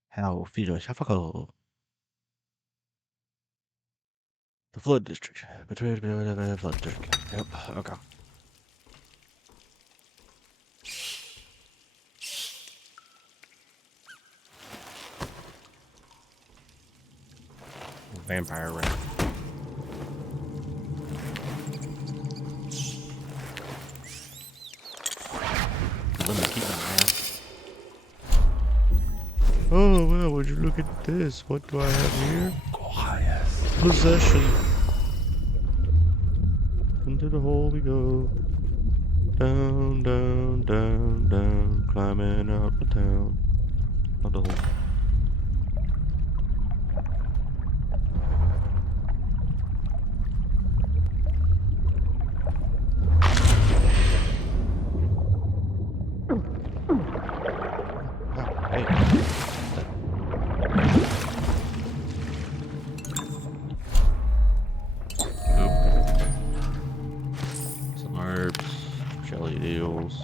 How philosophical. The Flood District. Betrayed by the Flood District. Yep, okay. Vampire rat. Let me keep my mask. Oh well, would you look at this? What do I have here? Possession. Into the hole we go. Down, down, down, down, climbing up the town. Not the whole. Hey. Oop. Some herbs, jelly eels.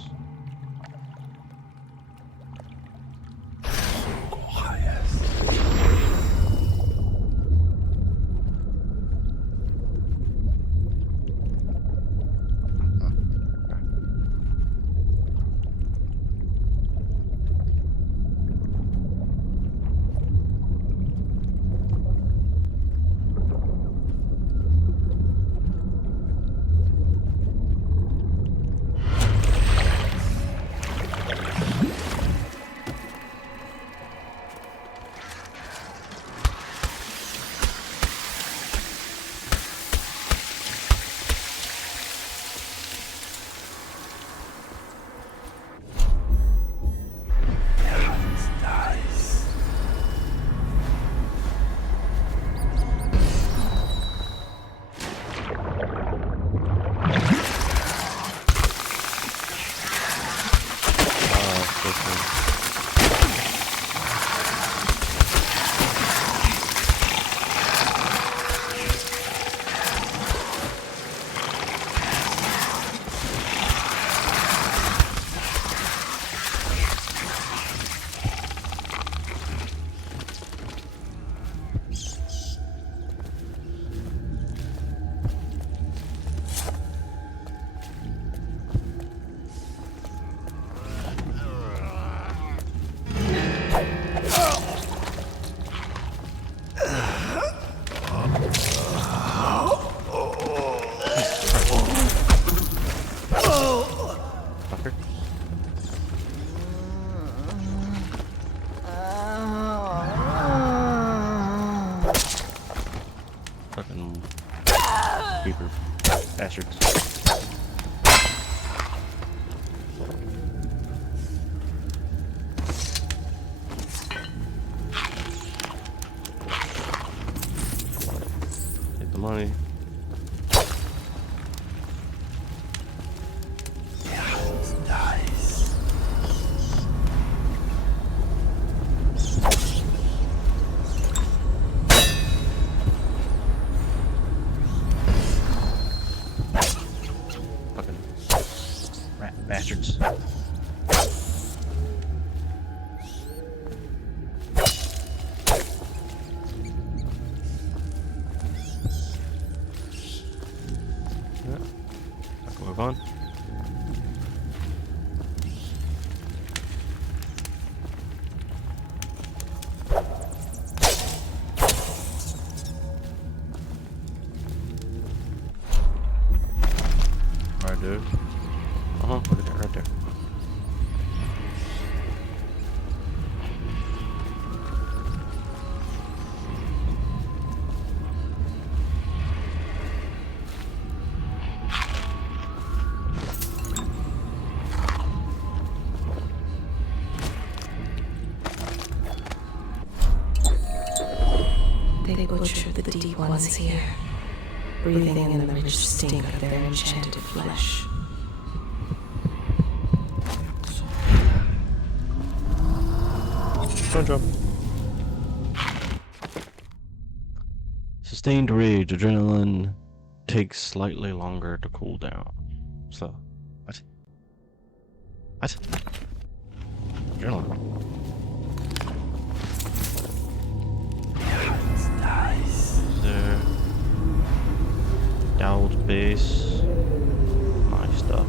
Fucking creeper bastards. Take the money. Nice. Fucking rat bastards. Yeah. I can move on. Alright, dude. Look at that right there. They butchered the deep ones here, breathing in the rich stink of their enchanted flesh. Don't jump. Sustained rage, adrenaline takes slightly longer to cool down. So, what? What? Adrenaline. Nice. There. Dowd's base. My stuff.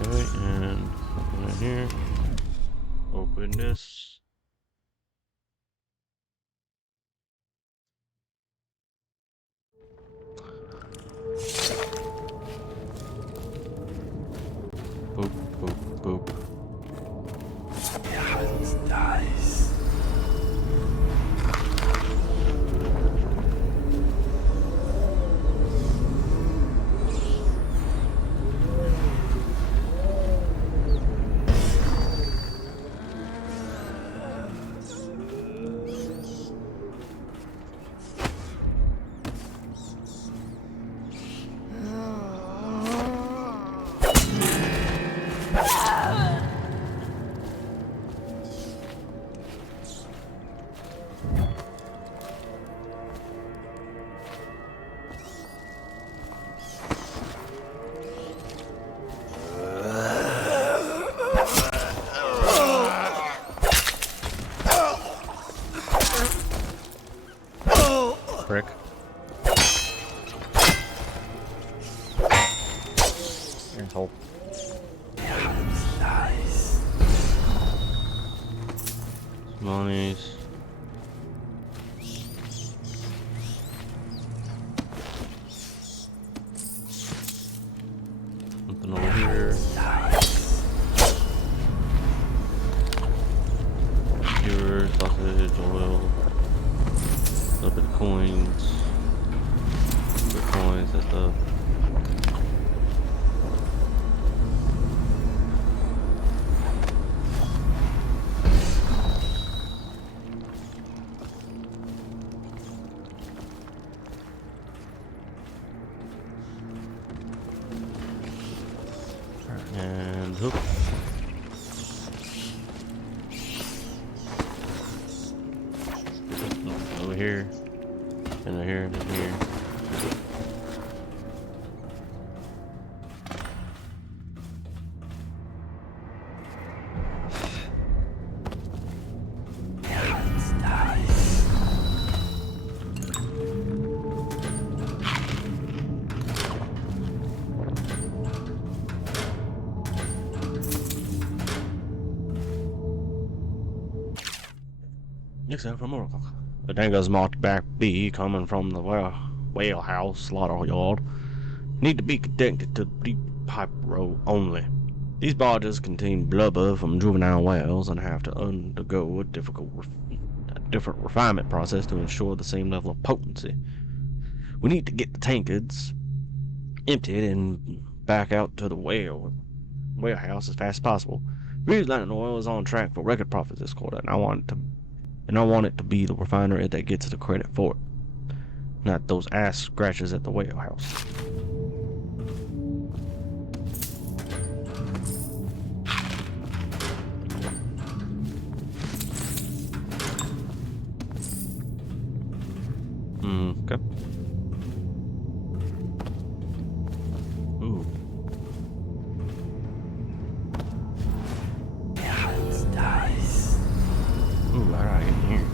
Okay, and open it here. Open this. Prick. Asshole. Monies. Something over here. Skewers, sausage, oil. A little bit of coins. Coins and stuff. And hook. Over here. And over here, and over here. Except for Miracle. The Dango's marked back B coming from the whale house slaughter yard. Need to be connected to the deep pipe road only. These barges contain blubber from juvenile whales and have to undergo a different refinement process to ensure the same level of potency. We need to get the tankards emptied and back out to the whale house as fast as possible. Reed's Lightning Oil is on track for record profits this quarter, and I want it to be the refinery that gets the credit for it, not those ass scratches at the whale house. Okay. Ooh. Ooh, how do I get in here?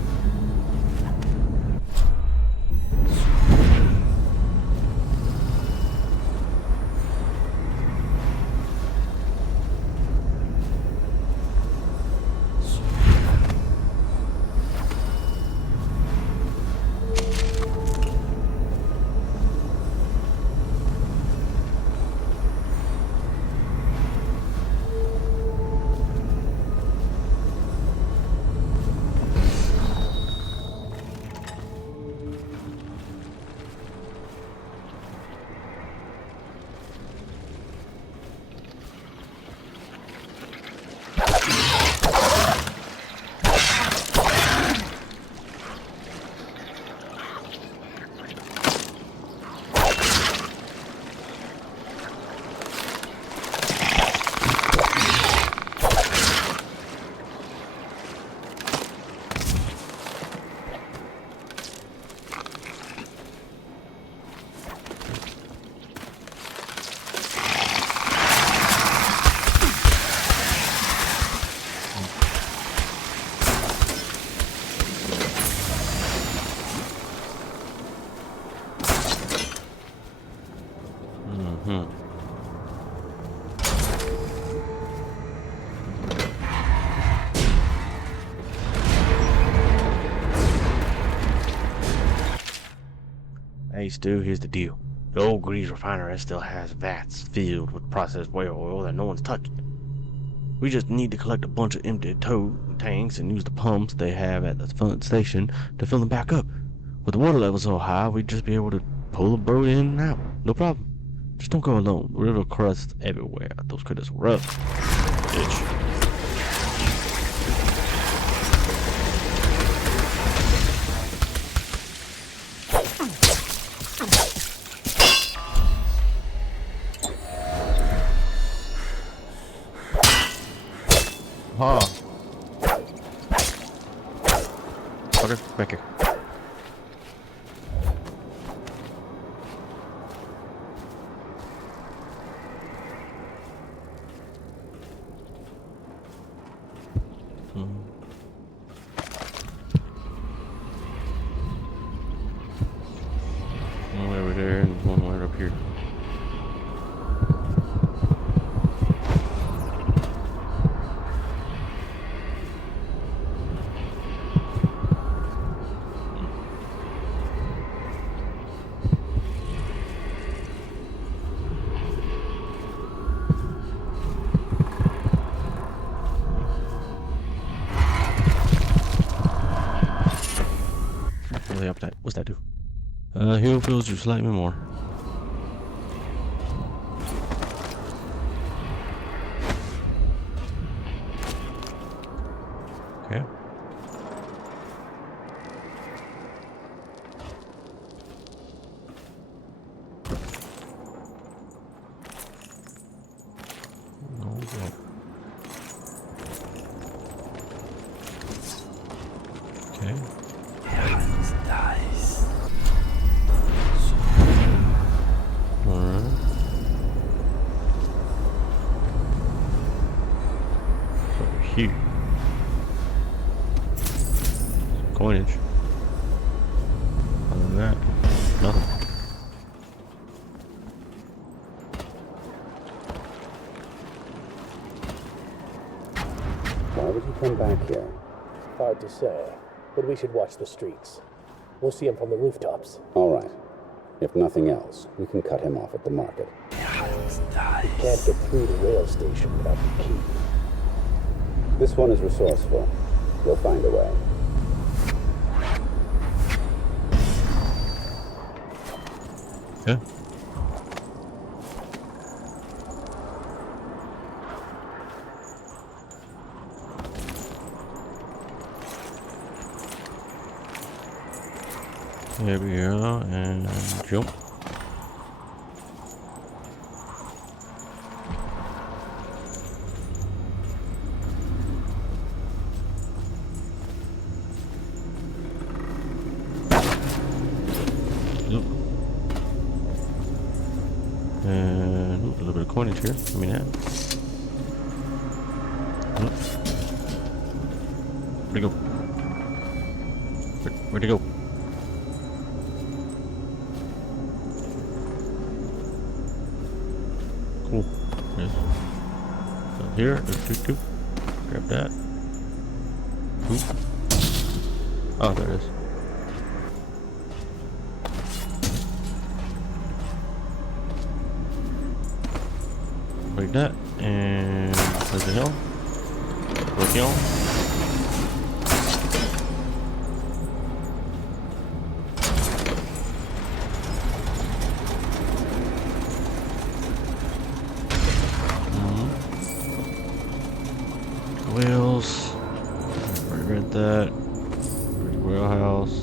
Hey Stu, here's the deal. The old Grease refinery still has vats filled with processed whale oil that no one's touched. We just need to collect a bunch of empty tow tanks and use the pumps they have at the front station to fill them back up. With the water level so high, we'd just be able to pull the boat in and out. No problem. Just don't go alone. The river crusts everywhere. Those critters are rough. Bitch. Huh. Okay, back here. One way over there and one way up here. Really up that. What's that do? Heal fills you slightly more. Okay. Okay. Alright. So over here. Coinage. Other than that, nothing. Why would he come back here? Hard to say, but we should watch the streets. We'll see him from the rooftops. All right. If nothing else, we can cut him off at the market. We can't get through the rail station without the key. This one is resourceful. We'll find a way. Yeah. There we go, and jump. Yep. And a little bit of coinage here. Give me that. Yep. Where'd it go? Where'd it go? Cool. Yes. So here, two. Grab that. Oop. Oh, there it is. Like that, and where's the hill? Look hill. Wheels. Already read that. Pretty wheelhouse.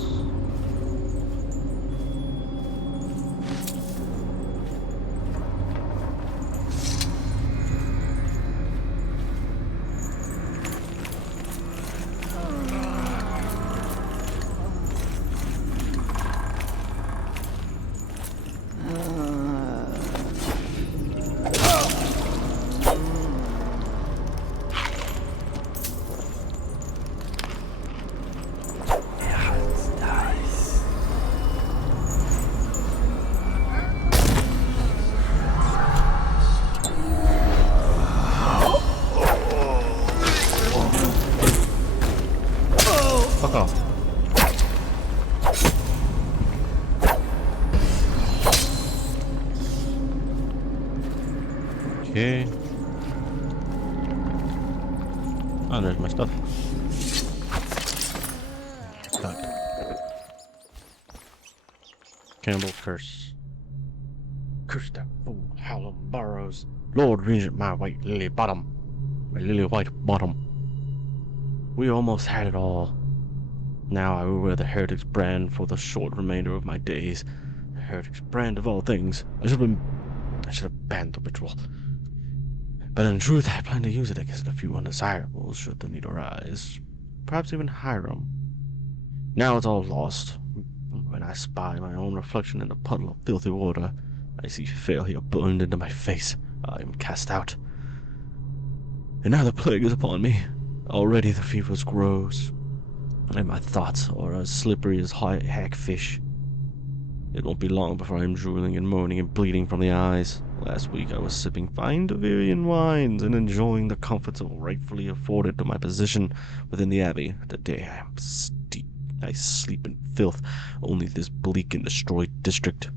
Oh, there's my stuff. Campbell curse. Curse that fool, Howlin' Burrows. Lord Regent, my white lily bottom. My lily white bottom. We almost had it all. Now I will wear the Heretic's brand for the short remainder of my days. The Heretic's brand of all things. I should have banned the ritual. But in truth, I plan to use it against a few undesirables should the need arise. Perhaps even Hiram. Now it's all lost. When I spy my own reflection in a puddle of filthy water, I see failure burned into my face. I am cast out. And now the plague is upon me. Already the fever grows, and my thoughts are as slippery as hackfish. It won't be long before I am drooling and moaning and bleeding from the eyes. Last week I was sipping fine Bavarian wines and enjoying the comforts rightfully afforded to my position within the abbey. Today I sleep in filth, only this bleak and destroyed district.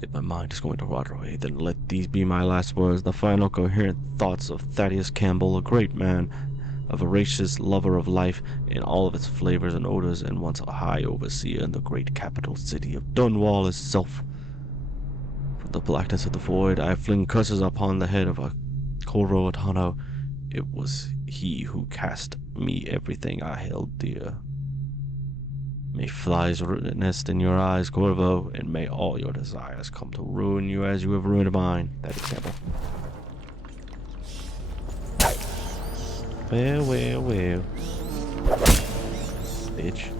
If my mind is going to rot away, then let these be my last words, the final coherent thoughts of Thaddeus Campbell, a great man, a voracious lover of life in all of its flavors and odors, and once a high overseer in the great capital city of Dunwall itself. From the blackness of the void, I fling curses upon the head of a Corvo Atano. It was he who cast me everything I held dear. May flies nest in your eyes, Corvo, and may all your desires come to ruin you as you have ruined mine. That is Campbell. Well. Bitch.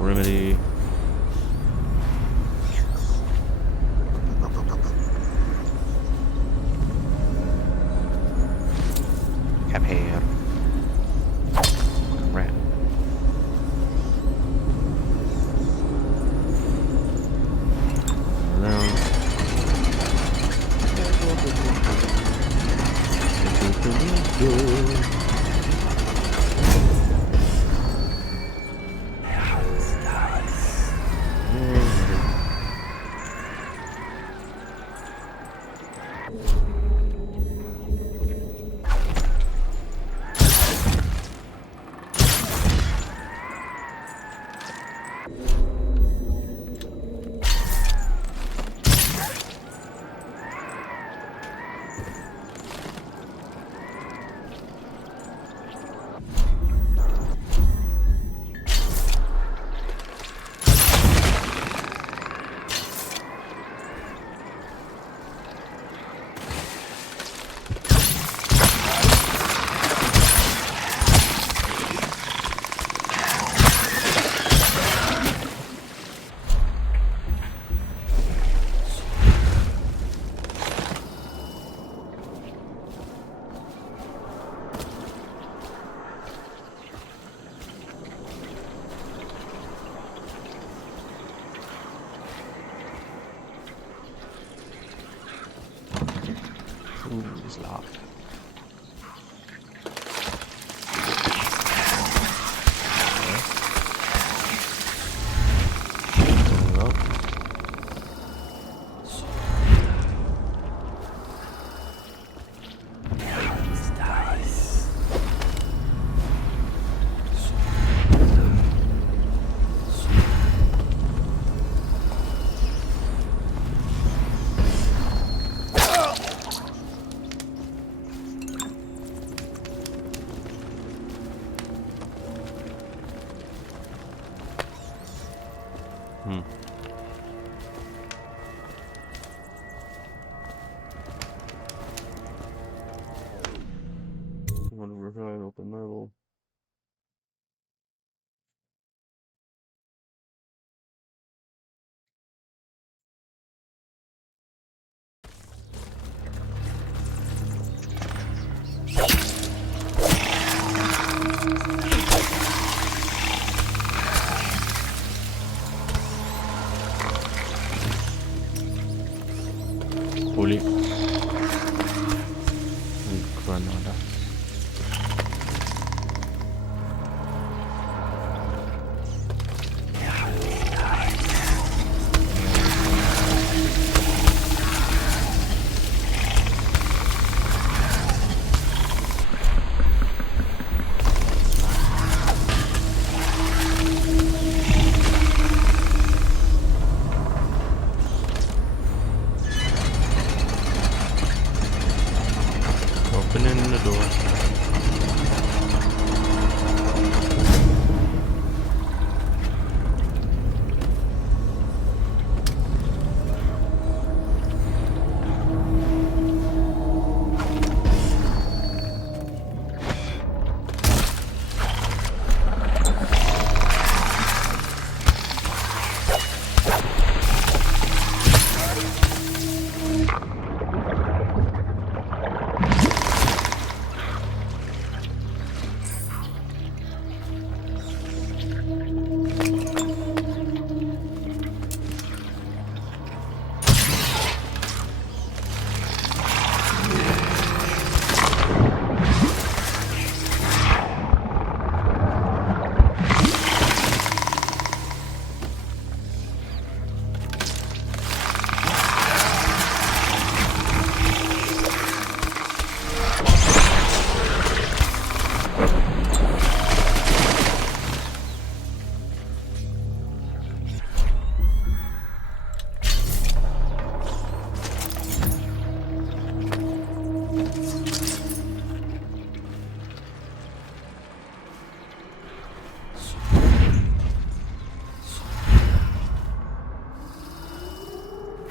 Remedy. Cap hair. Rat. Ooh, it's locked. Want to revive open level. Fully. Granada. Opening the door.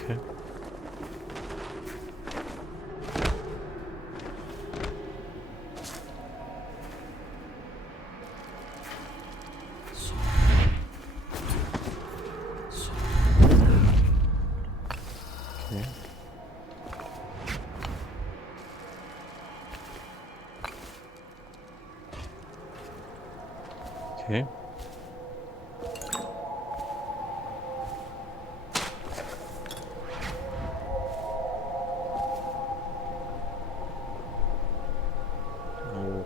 Okay. Okay. Oh.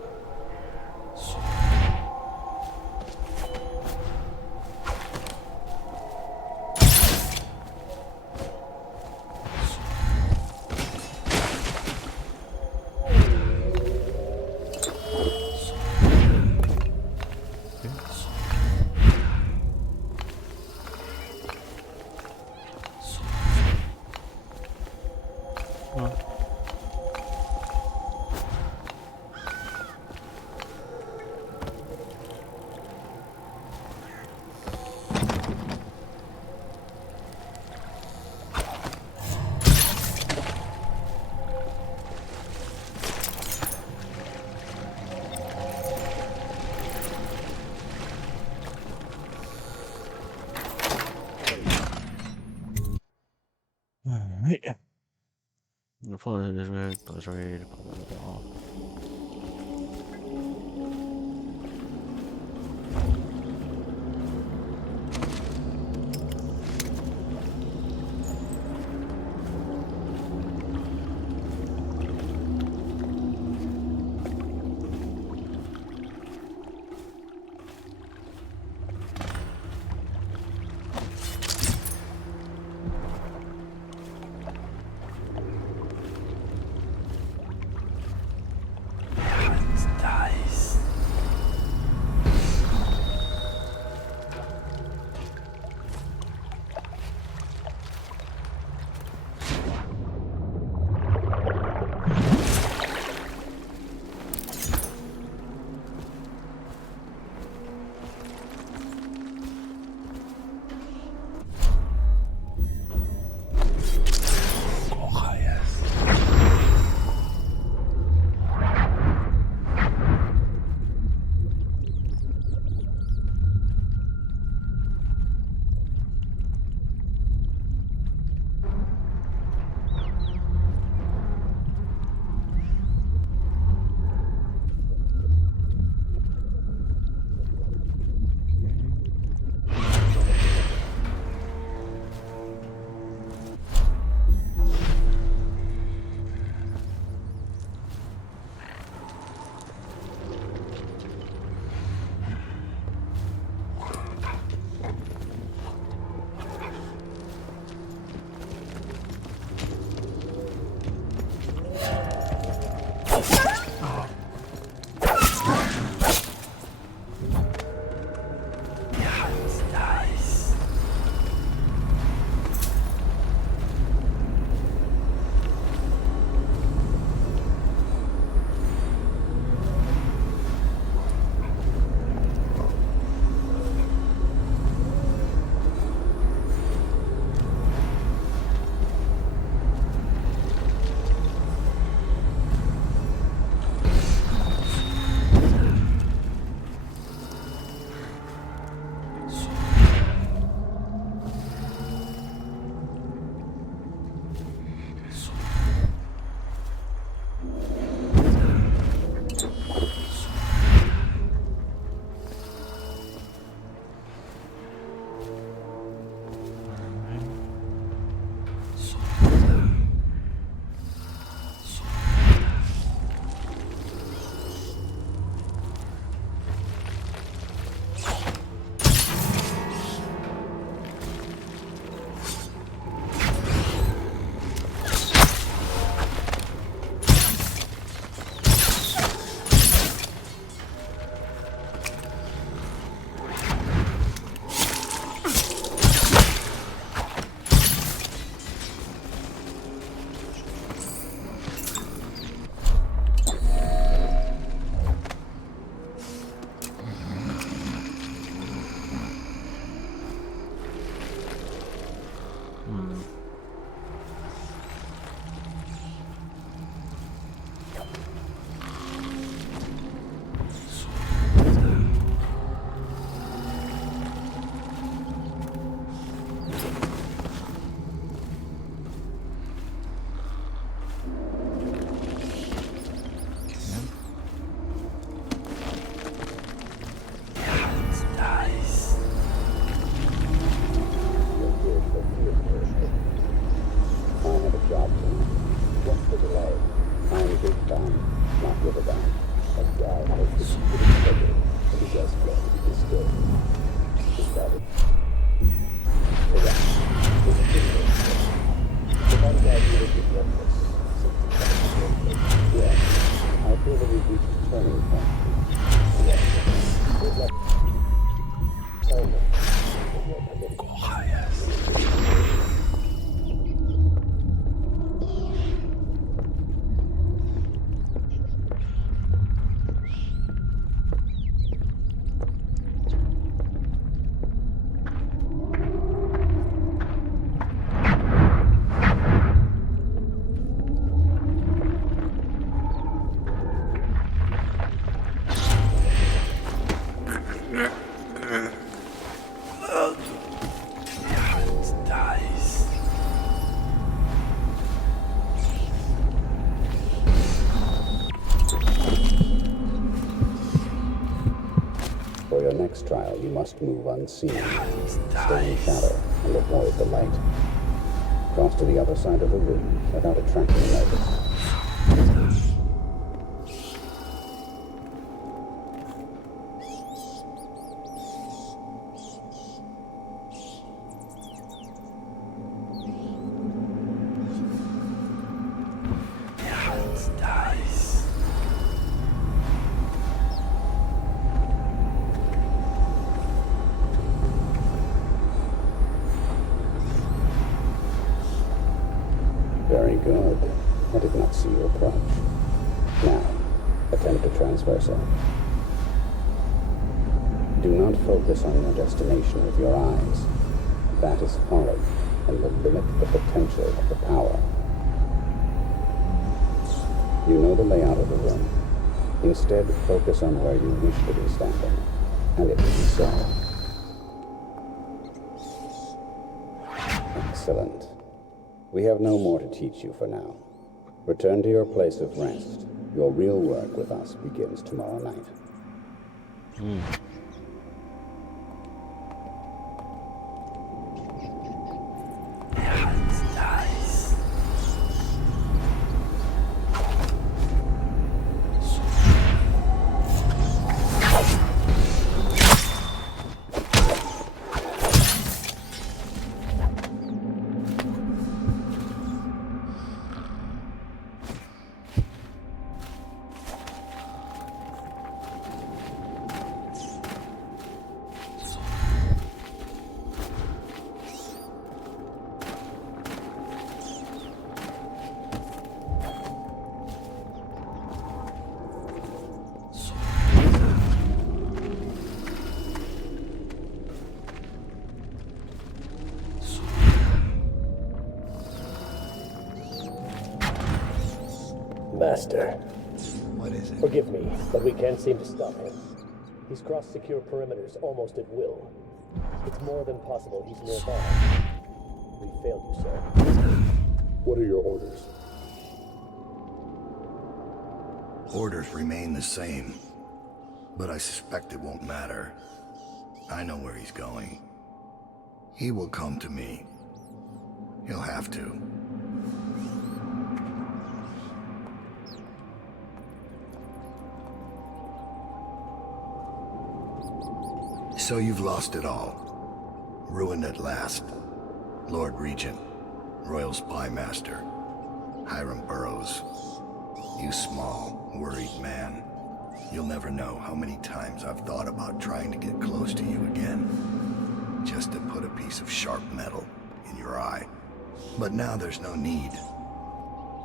Alright. The flood is red, buzz red, blah blah blah. bound, not river-bound. As God has the secret integrity of his escort to be disturbed. Is that it? Correct. There's a good thing. The bodyguard unit with the Empress seems to come to the place. Yes. I feel that we've reached a turning point. Yes. There's not assignment in your committee. For your next trial, you must move unseen. Stay in shadow and avoid the light. Cross to the other side of the room without attracting notice. Very good. I did not see you approach. Now, attempt to transverse it. Do not focus on your destination with your eyes. That is folly and will limit the potential of the power. You know the layout of the room. Instead, focus on where you wish to be standing, and it will be so. Excellent. We have no more to teach you for now. Return to your place of rest. Your real work with us begins tomorrow night. Master. What is it? Forgive me, but we can't seem to stop him. He's crossed secure perimeters almost at will. It's more than possible he's nearby. We failed you, sir. What are your orders? Orders remain the same, but I suspect it won't matter. I know where he's going. He will come to me. He'll have to. So you've lost it all. Ruined at last. Lord Regent, Royal Spy Master, Hiram Burroughs. You small, worried man. You'll never know how many times I've thought about trying to get close to you again. Just to put a piece of sharp metal in your eye. But now there's no need.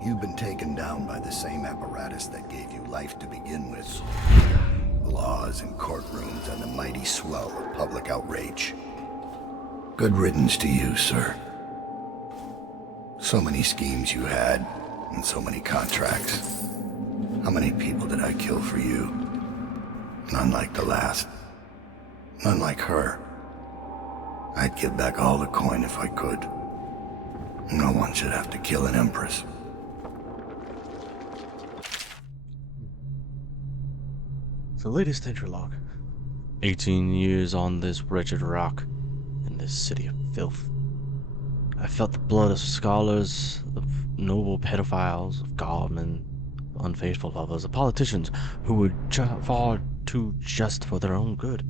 You've been taken down by the same apparatus that gave you life to begin with. Laws and courtrooms and the mighty swell of public outrage. Good riddance to you, sir. So many schemes you had, and so many contracts. How many people did I kill for you? None like the last. None like her. I'd give back all the coin if I could. No one should have to kill an empress. The latest entry log. 18 years on this wretched rock, in this city of filth. I felt the blood of scholars, of noble pedophiles, of godmen, unfaithful lovers, of politicians who were far too just for their own good,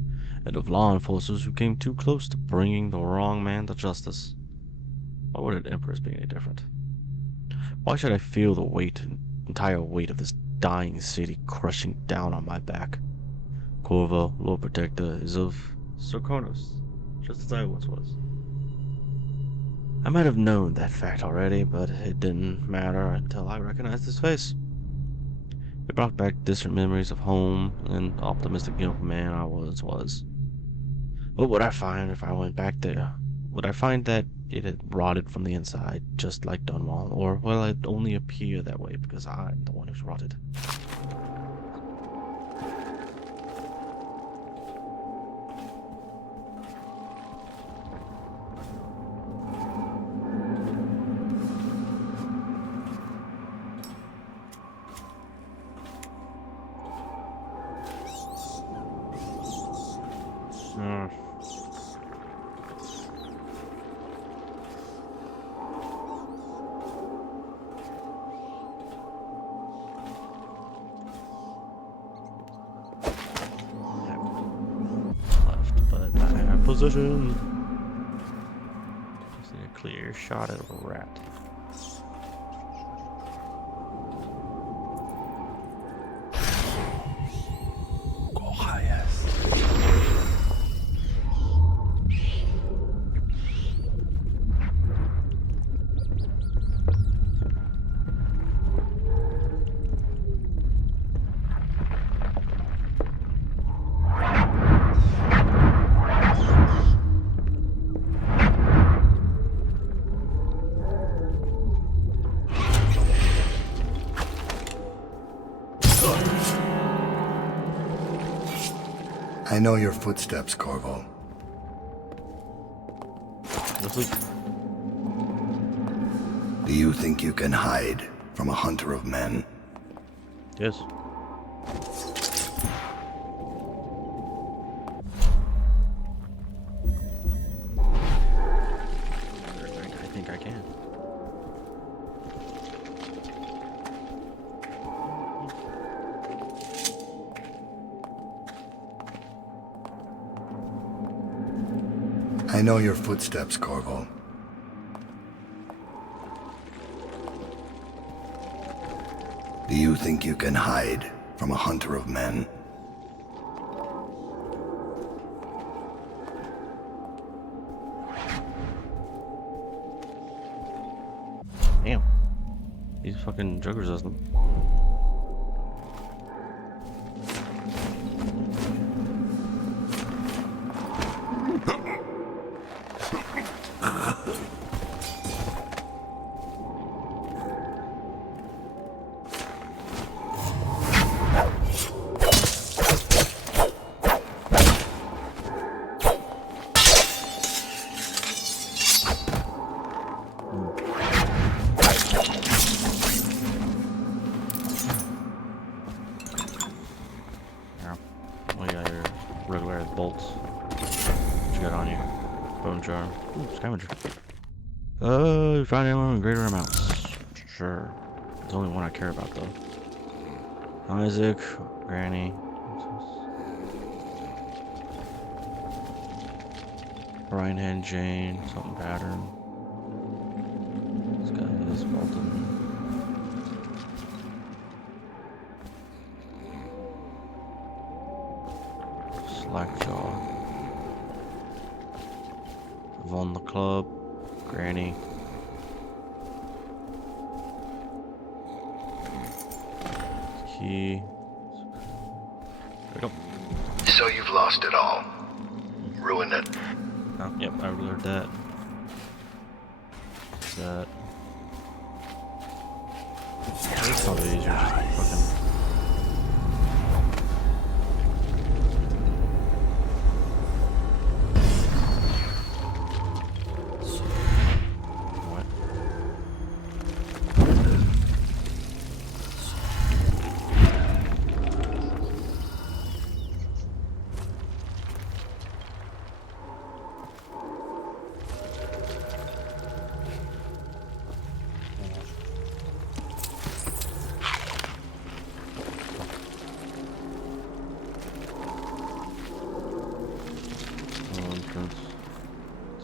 and of law enforcers who came too close to bringing the wrong man to justice. Why would an empress be any different? Why should I feel the entire weight of this dying city crushing down on my back? Corvo, Lord Protector, is of Sarkonos, just as I once was. I might have known that fact already, but it didn't matter until I recognized his face. It brought back distant memories of home and the optimistic young man I once was. What would I find if I went back there? Would I find that it had rotted from the inside, just like Dunwall, or will it only appear that way because I'm the one who's rotted? Position. Just need a clear shot at a rat. I know your footsteps, Corvo. Do you think you can hide from a hunter of men? Yes. I think I can. I know your footsteps, Corvo. Do you think you can hide from a hunter of men? Damn. These fucking drug resistant. Bolts. What you got on you? Bone charm. Ooh, scavenger. Find ammo in greater amounts. Sure. There's only one I care about though. Isaac, Granny. Right hand Jane, something pattern. This guy is Bolton. Slackjaw. Von the Club. Granny. Key. There we go. So you've lost it all. Ruined it. Oh, yep, I learned that. That. It's probably easier just to fucking...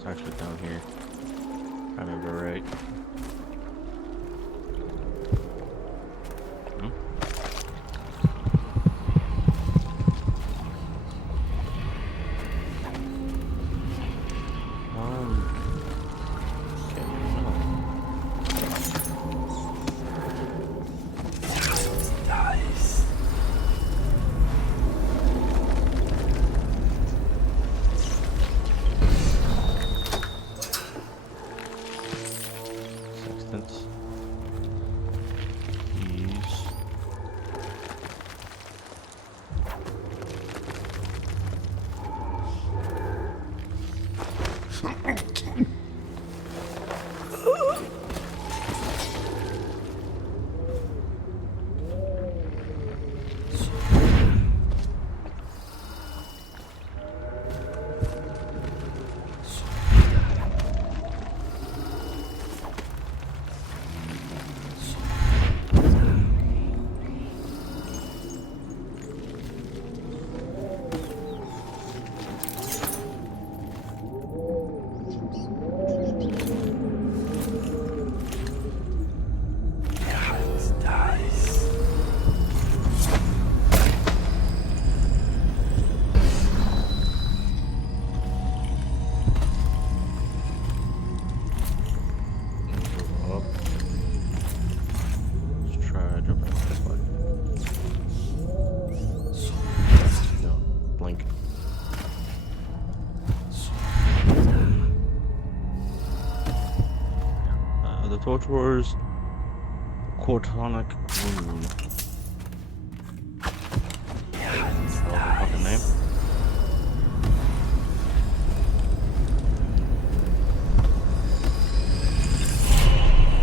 It's actually down here. I remember right. Torturer's Cortonic Rune. That was the fucking name.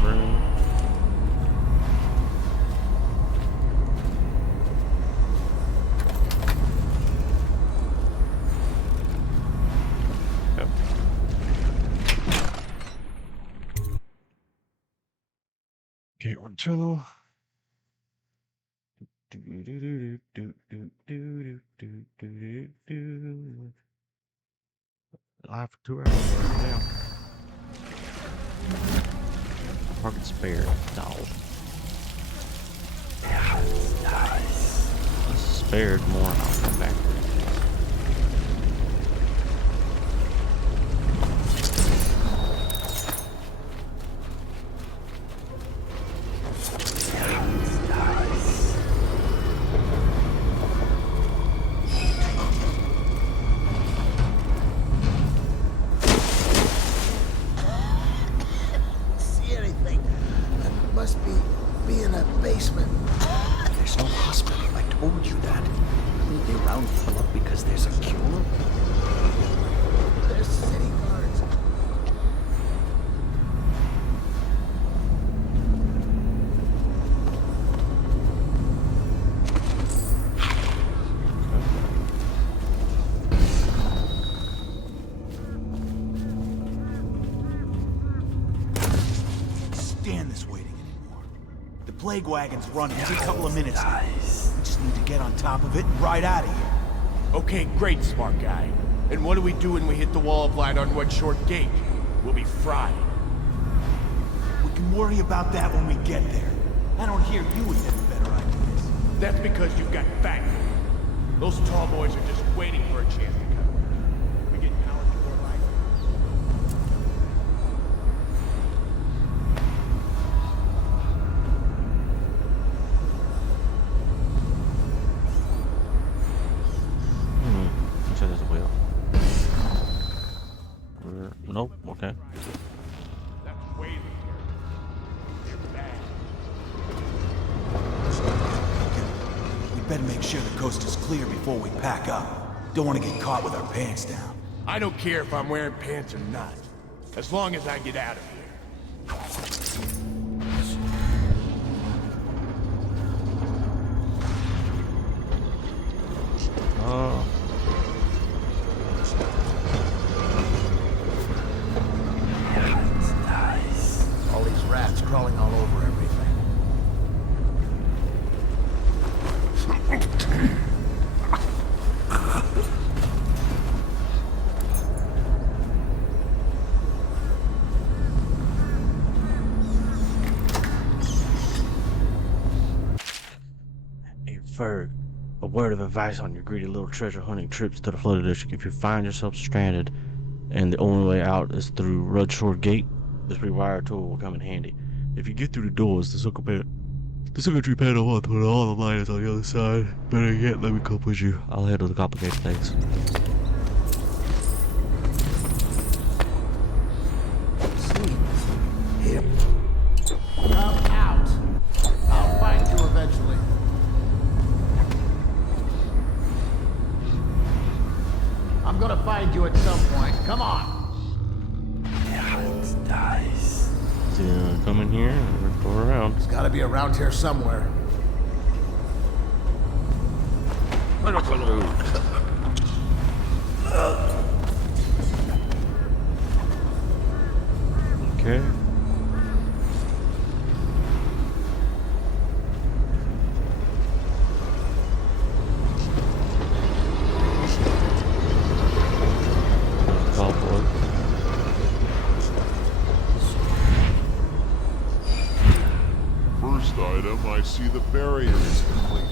Rune. Yep. Okay, internal. Live for 2 hours right now. Target spared. No. Nice. Spared more. I'll come back. Plague wagon's running every couple of minutes. Nice. We just need to get on top of it and ride out of here. Okay, great, smart guy. And what do we do when we hit the wall of light on one short gate? We'll be fried. We can worry about that when we get there. I don't hear you with any better ideas. That's because you've got fat. Those tall boys are just waiting for a chance to come. We get power to our life. There's a wheel. Nope, okay. That's way they're bad. We better make sure the coast is clear before we pack up. Don't want to get caught with our pants down. I don't care if I'm wearing pants or not, as long as I get out of here. Oh. Nice. All these rats crawling all over everything. Ferg, a word of advice on your greedy little treasure hunting trips to the flooded district. If you find yourself stranded and the only way out is through Rudshore Gate, this rewire tool will come in handy. If you get through the doors, the circuitry panel will put all the liners on the other side. Better yet, let me cope with you. I'll handle the complicated things. Come out. I'll find you eventually. I'm gonna find you at some point. Come on. Dice. So, come in here and go around. It's gotta be around here somewhere. Okay. First item, I see the barrier is complete.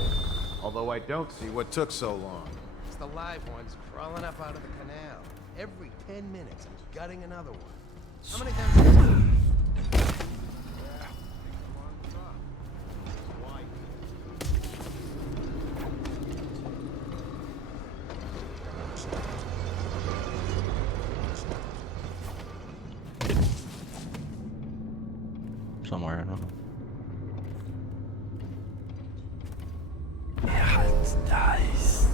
Although I don't see what took so long. It's the live ones crawling up out of the canal. Every 10 minutes, I'm gutting another one. How many times? Somewhere, I don't know. Dice.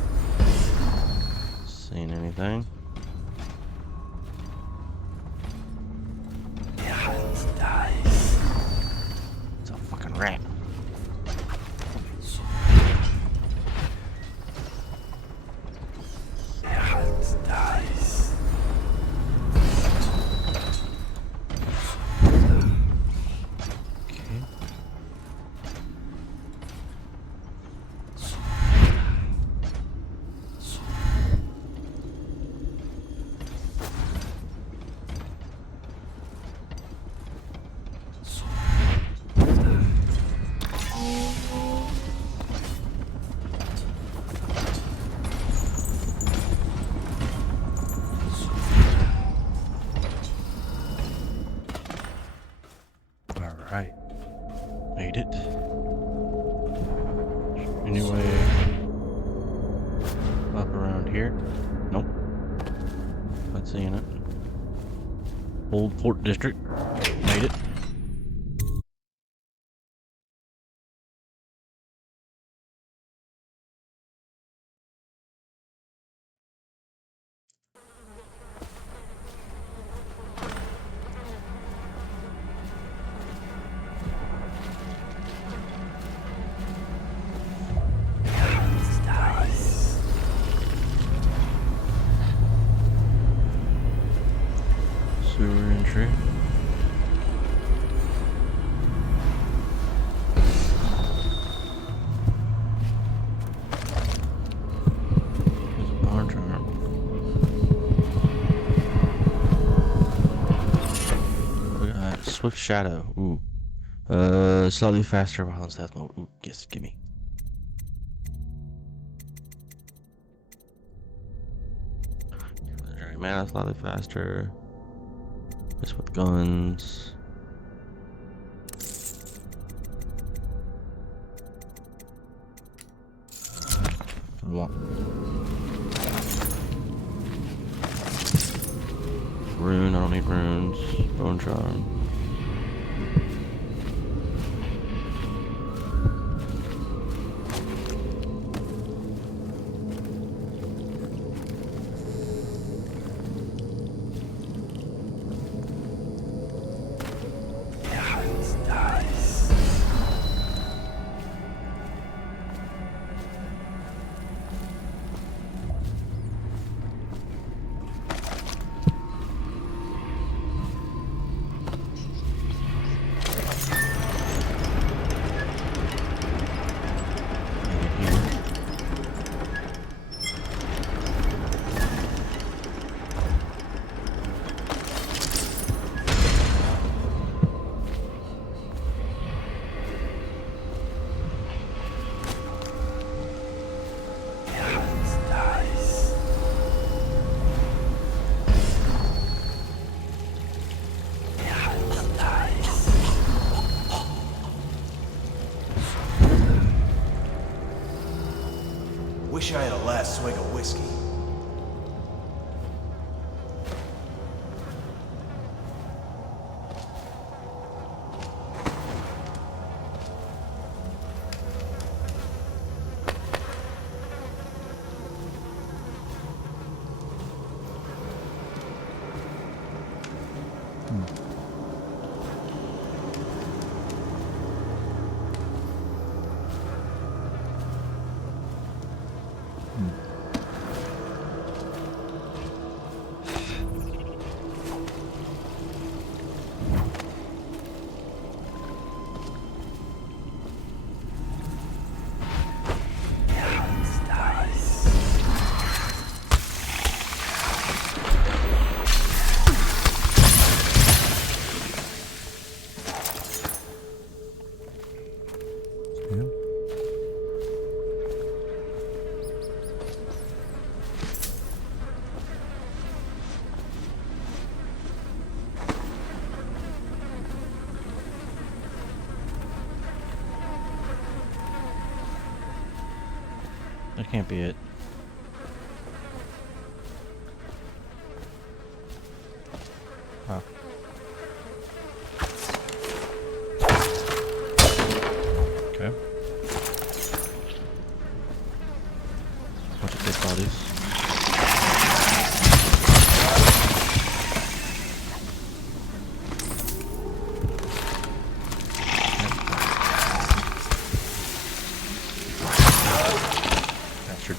Seen anything? Dice. It's a fucking rat. Dice. Alright. Made it. Anyway, up around here? Nope. Not seeing it. Old Port District. Made it. Sewer entry. There's a barn trap. Look at that. Swift shadow. Ooh. Slightly faster while in stealth mode. Ooh, yes, gimme. Man, slightly faster. Just with guns. Rune, I don't need runes. Bone charm. Wish I had a last swig of whiskey. That can't be it. Huh. Okay. Bunch of dead bodies. Bastard.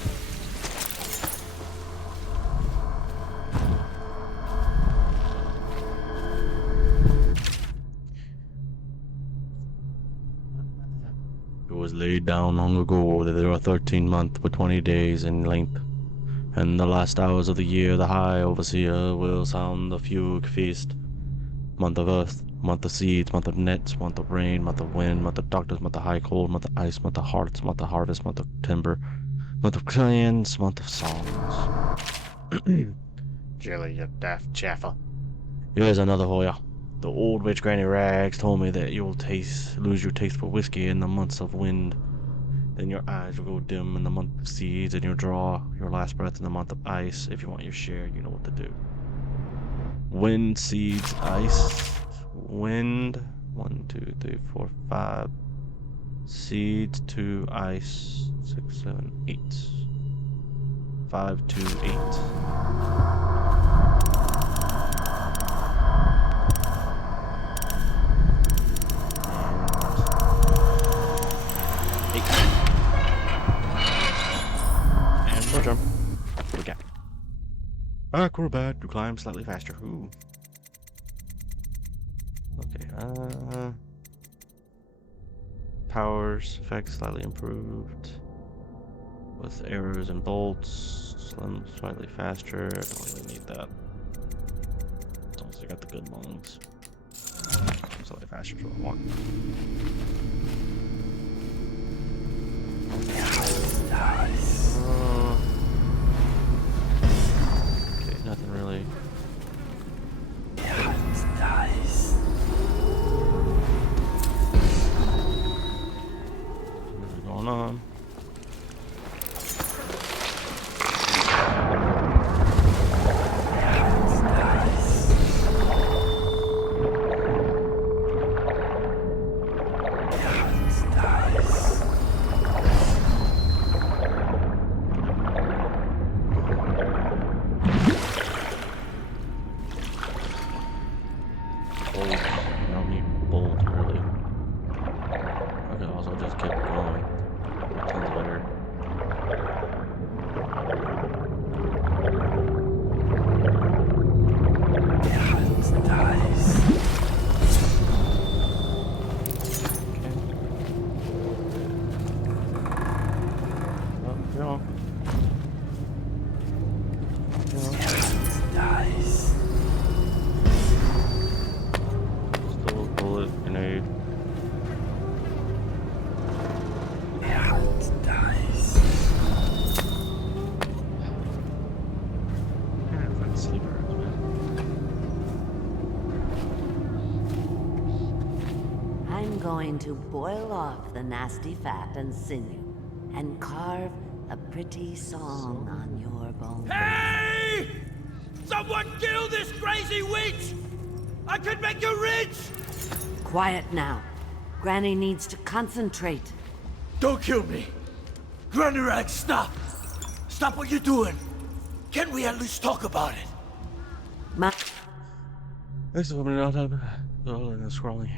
It was laid down long ago that there are 13 months with 20 days in length. And the last hours of the year, the High Overseer will sound the fugue feast. Month of earth, month of seeds, month of nets, month of rain, month of wind, month of darkness, month of high cold, month of ice, month of hearts, month of harvest, month of timber, month of clans, month of songs. Jelly, you daft chaffer. Here's another for ya. The old witch Granny Rags told me that you'll lose your taste for whiskey in the months of wind. Then your eyes will go dim in the month of seeds, and you'll draw your last breath in the month of ice. If you want your share, you know what to do. Wind, seeds, ice. Wind. 1, 2, 3, 4, 5. Seeds, 2, ice. 6, 7, 8. 5, 2, 8. And more jump. What do we got? Acrobat to climb slightly faster. Ooh. Okay, powers, effects slightly improved. With arrows and bolts, slightly faster. I don't really need that. As long as I got the good lungs. Slightly faster is what I want. Nice. Okay, nothing really. Nice. What's going on? I'm going to boil off the nasty fat and sinew and carve A pretty song on your bones. Hey! Someone kill this crazy witch! I could make you rich! Quiet now. Granny needs to concentrate. Don't kill me! Granny Rag, stop! Stop what you're doing! Can't we at least talk about it? This is what we're not scrolling.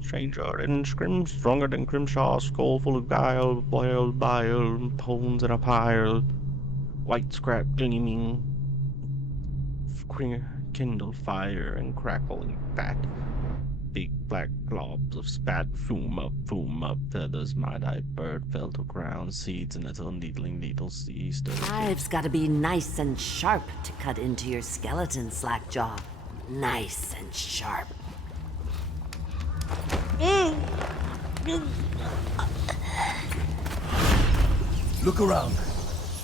Stranger in scrim, stronger than Crimshaw, skull full of guile, boiled bile, bones in a pile, white scrap gleaming, kindle fire and crackling fat. Big black globs of spat, fume up, feathers, my-eyed bird fell to ground, seeds in its own needle seized. Knives gotta be nice and sharp to cut into your skeleton, Slackjaw. Nice and sharp. Look around.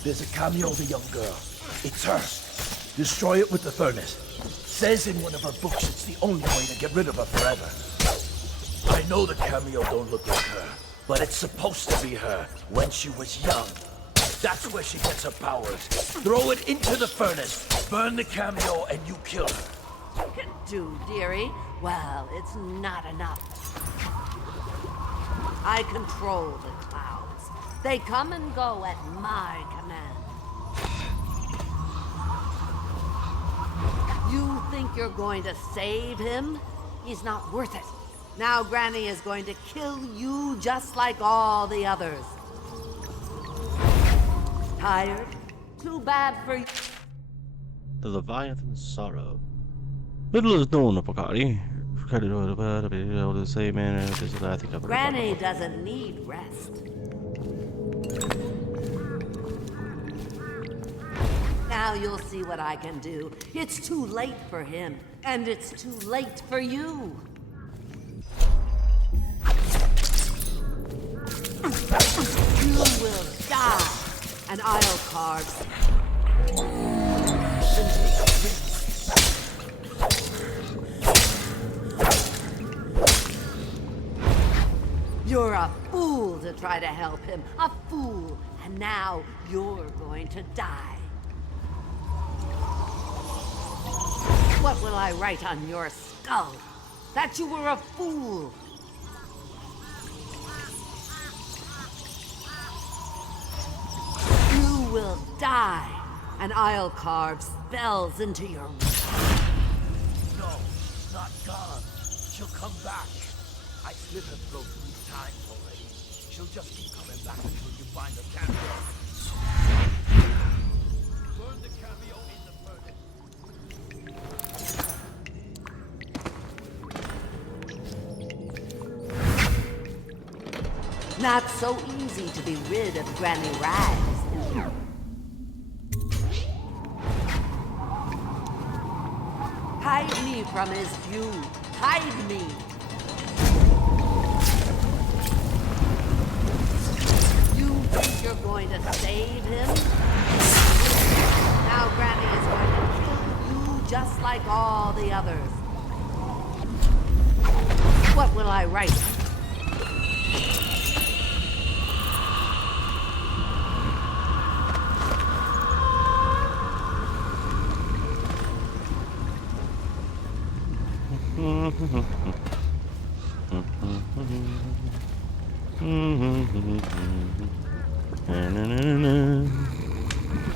There's a cameo of a young girl. It's hers. Destroy it with the furnace. Says in one of her books it's the only way to get rid of her forever. I know the cameo don't look like her, but it's supposed to be her when she was young. That's where she gets her powers. Throw it into the furnace, burn the cameo, and you kill her. Do, dearie? Well, it's not enough. I control the clouds. They come and go at my command. You think you're going to save him? He's not worth it. Now Granny is going to kill you just like all the others. Tired? Too bad for you. The Leviathan's Sorrow. Little is known of Pocari. Granny doesn't need rest. Now you'll see what I can do. It's too late for him, and it's too late for you. You will die, and I'll carve. You're a fool to try to help him. A fool. And now you're going to die. What will I write on your skull? That you were a fool. You will die, and I'll carve spells into your... No, not gone. She'll come back. I slit her throat 3 times already. She'll just keep coming back until you find the cameo. Burn the cameo in the furnace. Not so easy to be rid of Granny Rags, is it? Hide me from his view. Hide me. Think you're going to save him? Now Granny is going to kill you just like all the others. What will I write?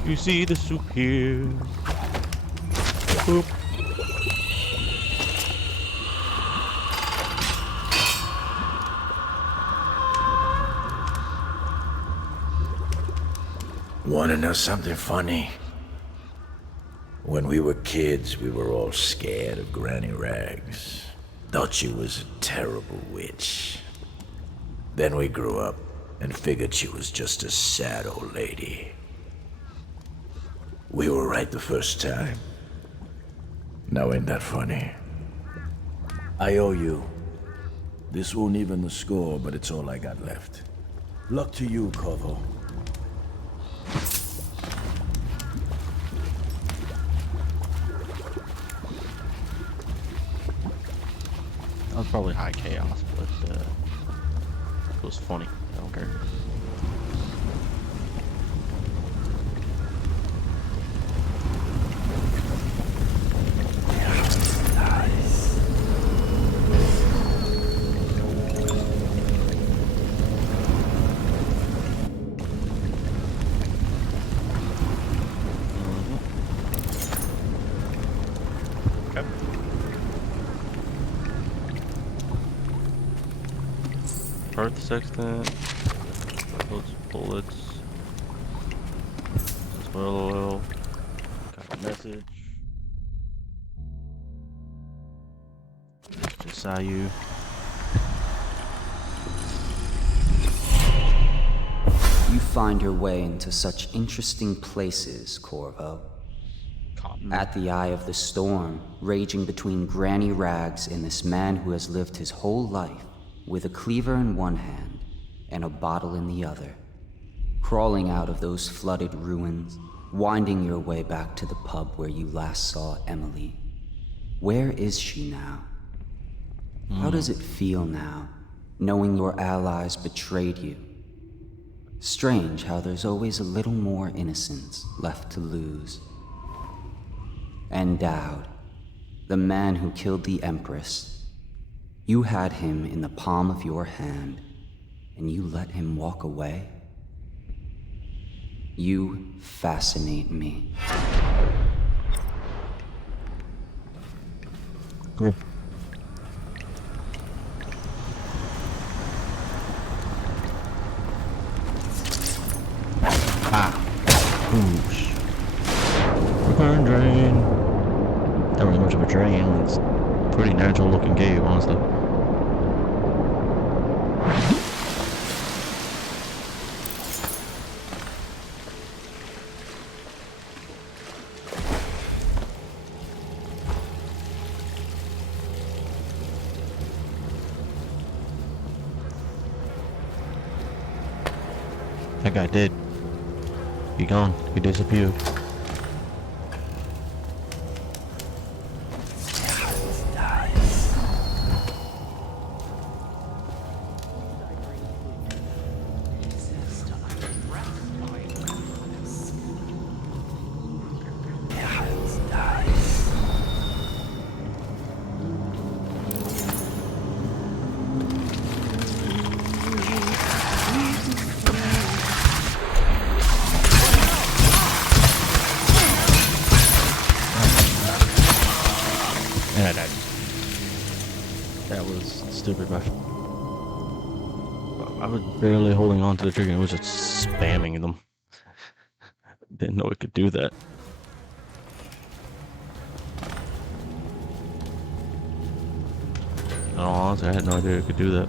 You see the soup here. Boop. Wanna know something funny? When we were kids, we were all scared of Granny Rags. Thought she was a terrible witch. Then we grew up and figured she was just a sad old lady. We were right the first time. Now ain't that funny? I owe you. This won't even the score, but it's all I got left. Luck to you, Corvo. That was probably high chaos, but it was funny. I don't care. Earth sextant. Bullets. Spoil oil. Got a message. Just saw you. You find your way into such interesting places, Corvo. At the eye of the storm, raging between granny rags and this man who has lived his whole life with a cleaver in one hand and a bottle in the other. Crawling out of those flooded ruins, winding your way back to the pub where you last saw Emily. Where is she now? How does it feel now, knowing your allies betrayed you? Strange how there's always a little more innocence left to lose. And Dowd, the man who killed the Empress. You had him in the palm of your hand, and you let him walk away? You fascinate me. Cool. Whoosh. Burn drain. Not really much of a drain. It's a pretty natural looking cave, honestly. That guy did. He gone. He disappeared. That was stupid, but I was barely holding on to the trigger and it was just spamming them. Didn't know it could do that. No, honestly, I had no idea it could do that.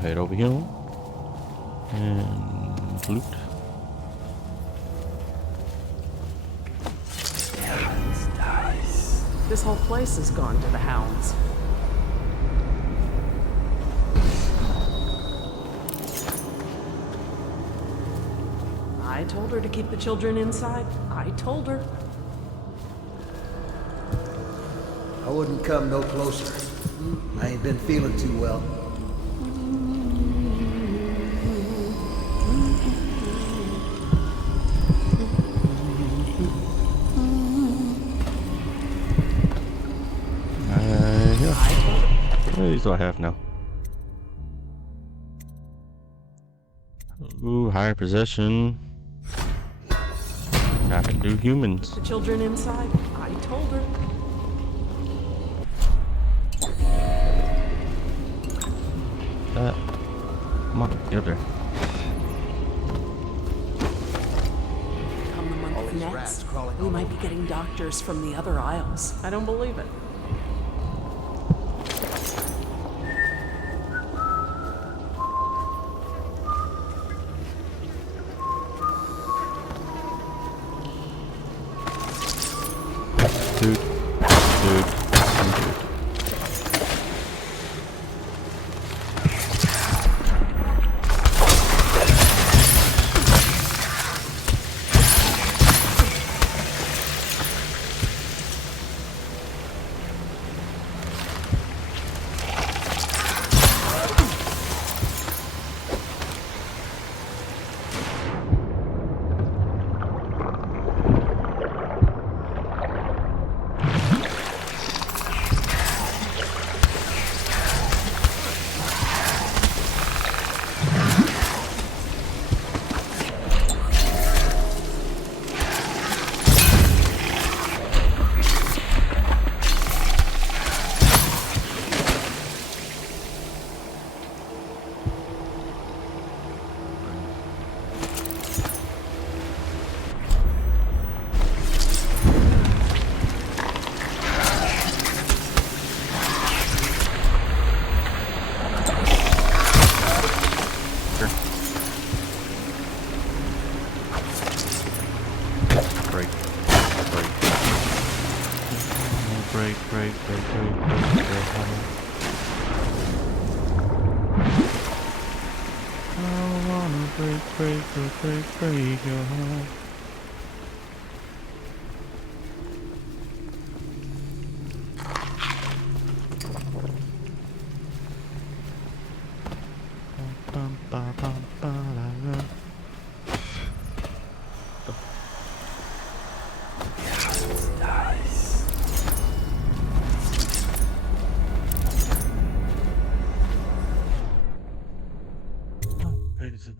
Head over here and loot. This whole place has gone to the hounds. I told her to keep the children inside. I told her. I wouldn't come no closer. I ain't been feeling too well. How many do I have now? Ooh, higher possession. I can do humans. The children inside. I told her. Come on, get up there. Come the month next, we might be getting doctors from the other aisles. I don't believe it. Dude. break. I wanna break your heart.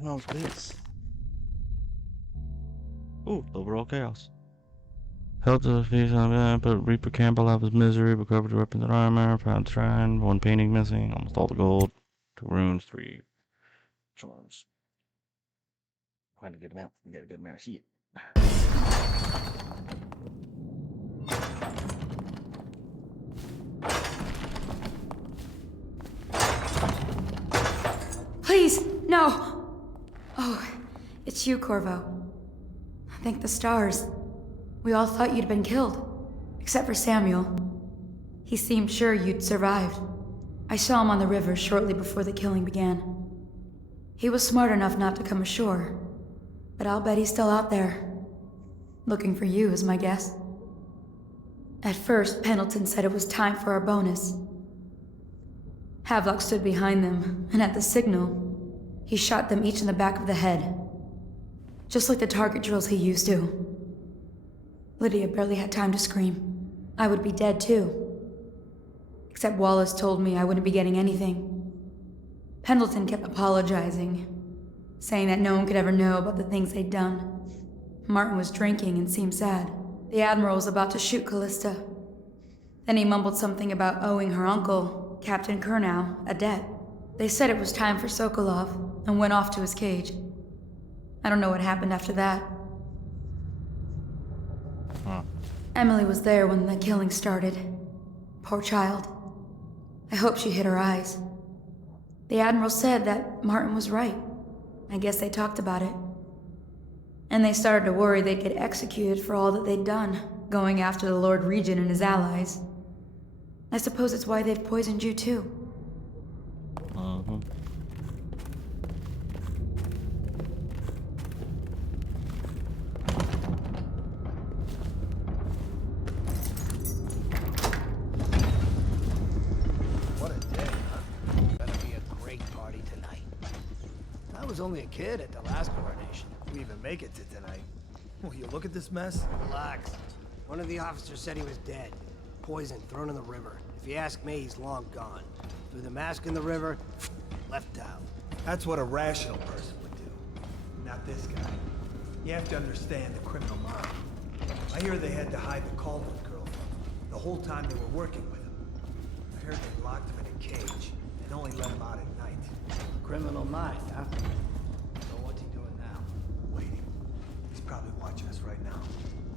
How's this? Ooh, overall chaos. Helped us defeat but Reaper Campbell out of his misery, recovered the weapons and armor, found the shrine, one painting missing, almost all the gold, 2 runes, 3 charms. Quite a good amount. We got a good amount of shit. Please, no! Oh, it's you, Corvo. Thank the stars. We all thought you'd been killed, except for Samuel. He seemed sure you'd survived. I saw him on the river shortly before the killing began. He was smart enough not to come ashore, but I'll bet he's still out there. Looking for you, is my guess. At first, Pendleton said it was time for our bonus. Havelock stood behind them, and at the signal, he shot them each in the back of the head. Just like the target drills he used to. Lydia barely had time to scream. I would be dead too. Except Wallace told me I wouldn't be getting anything. Pendleton kept apologizing, saying that no one could ever know about the things they'd done. Martin was drinking and seemed sad. The Admiral was about to shoot Callista. Then he mumbled something about owing her uncle, Captain Kurnow, a debt. They said it was time for Sokolov, and went off to his cage. I don't know what happened after that. Emily was there when the killing started. Poor child. I hope she hid her eyes. The Admiral said that Martin was right. I guess they talked about it. And they started to worry they'd get executed for all that they'd done, going after the Lord Regent and his allies. I suppose it's why they've poisoned you too. What a day, huh? Gonna be a great party tonight. I was only a kid at the last coronation. We even make it to tonight. Will you look at this mess? Relax. One of the officers said he was dead. Poisoned, thrown in the river. If you ask me, he's long gone. Threw the mask in the river, left out. That's what a rational person would do. Not this guy. You have to understand the criminal mind. I hear they had to hide the Caldwell girl from him the whole time they were working with him. I heard they locked him in a cage and only let him out at night. Criminal mind, huh? So what's he doing now? Waiting. He's probably watching us right now.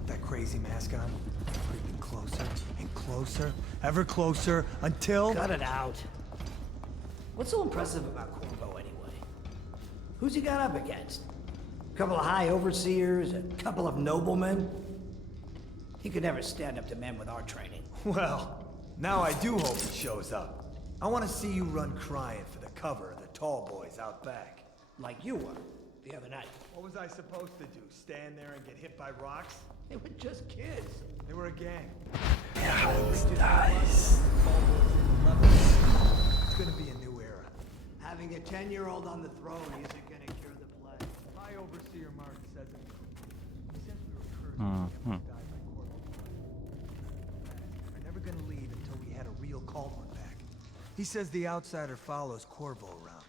That crazy mask on. Creeping closer and closer, ever closer, until... Cut it out. What's so impressive about Corvo anyway? Who's he got up against? A couple of high overseers, a couple of noblemen? He could never stand up to men with our training. Well, now I do hope he shows up. I want to see you run crying for the cover of the tall boys out back. Like you were, the other night. What was I supposed to do? Stand there and get hit by rocks? They were just kids. They were a gang. Nice. It's gonna be a new era. Having a 10-year-old on the throne isn't gonna cure the plague. My overseer Martin says it. He says we were cursed to die by Corvo. We're never gonna leave until we had a real Caldwell back. He says the outsider follows Corvo around.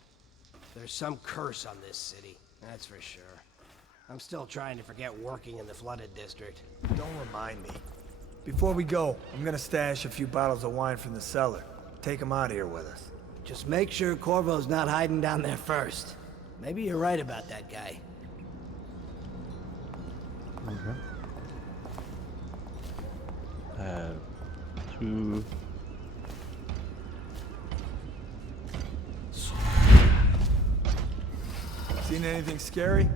There's some curse on this city, that's for sure. I'm still trying to forget working in the flooded district. Don't remind me. Before we go, I'm gonna stash a few bottles of wine from the cellar. Take them out of here with us. Just make sure Corvo's not hiding down there first. Maybe you're right about that guy. Okay. 2... Seen anything scary?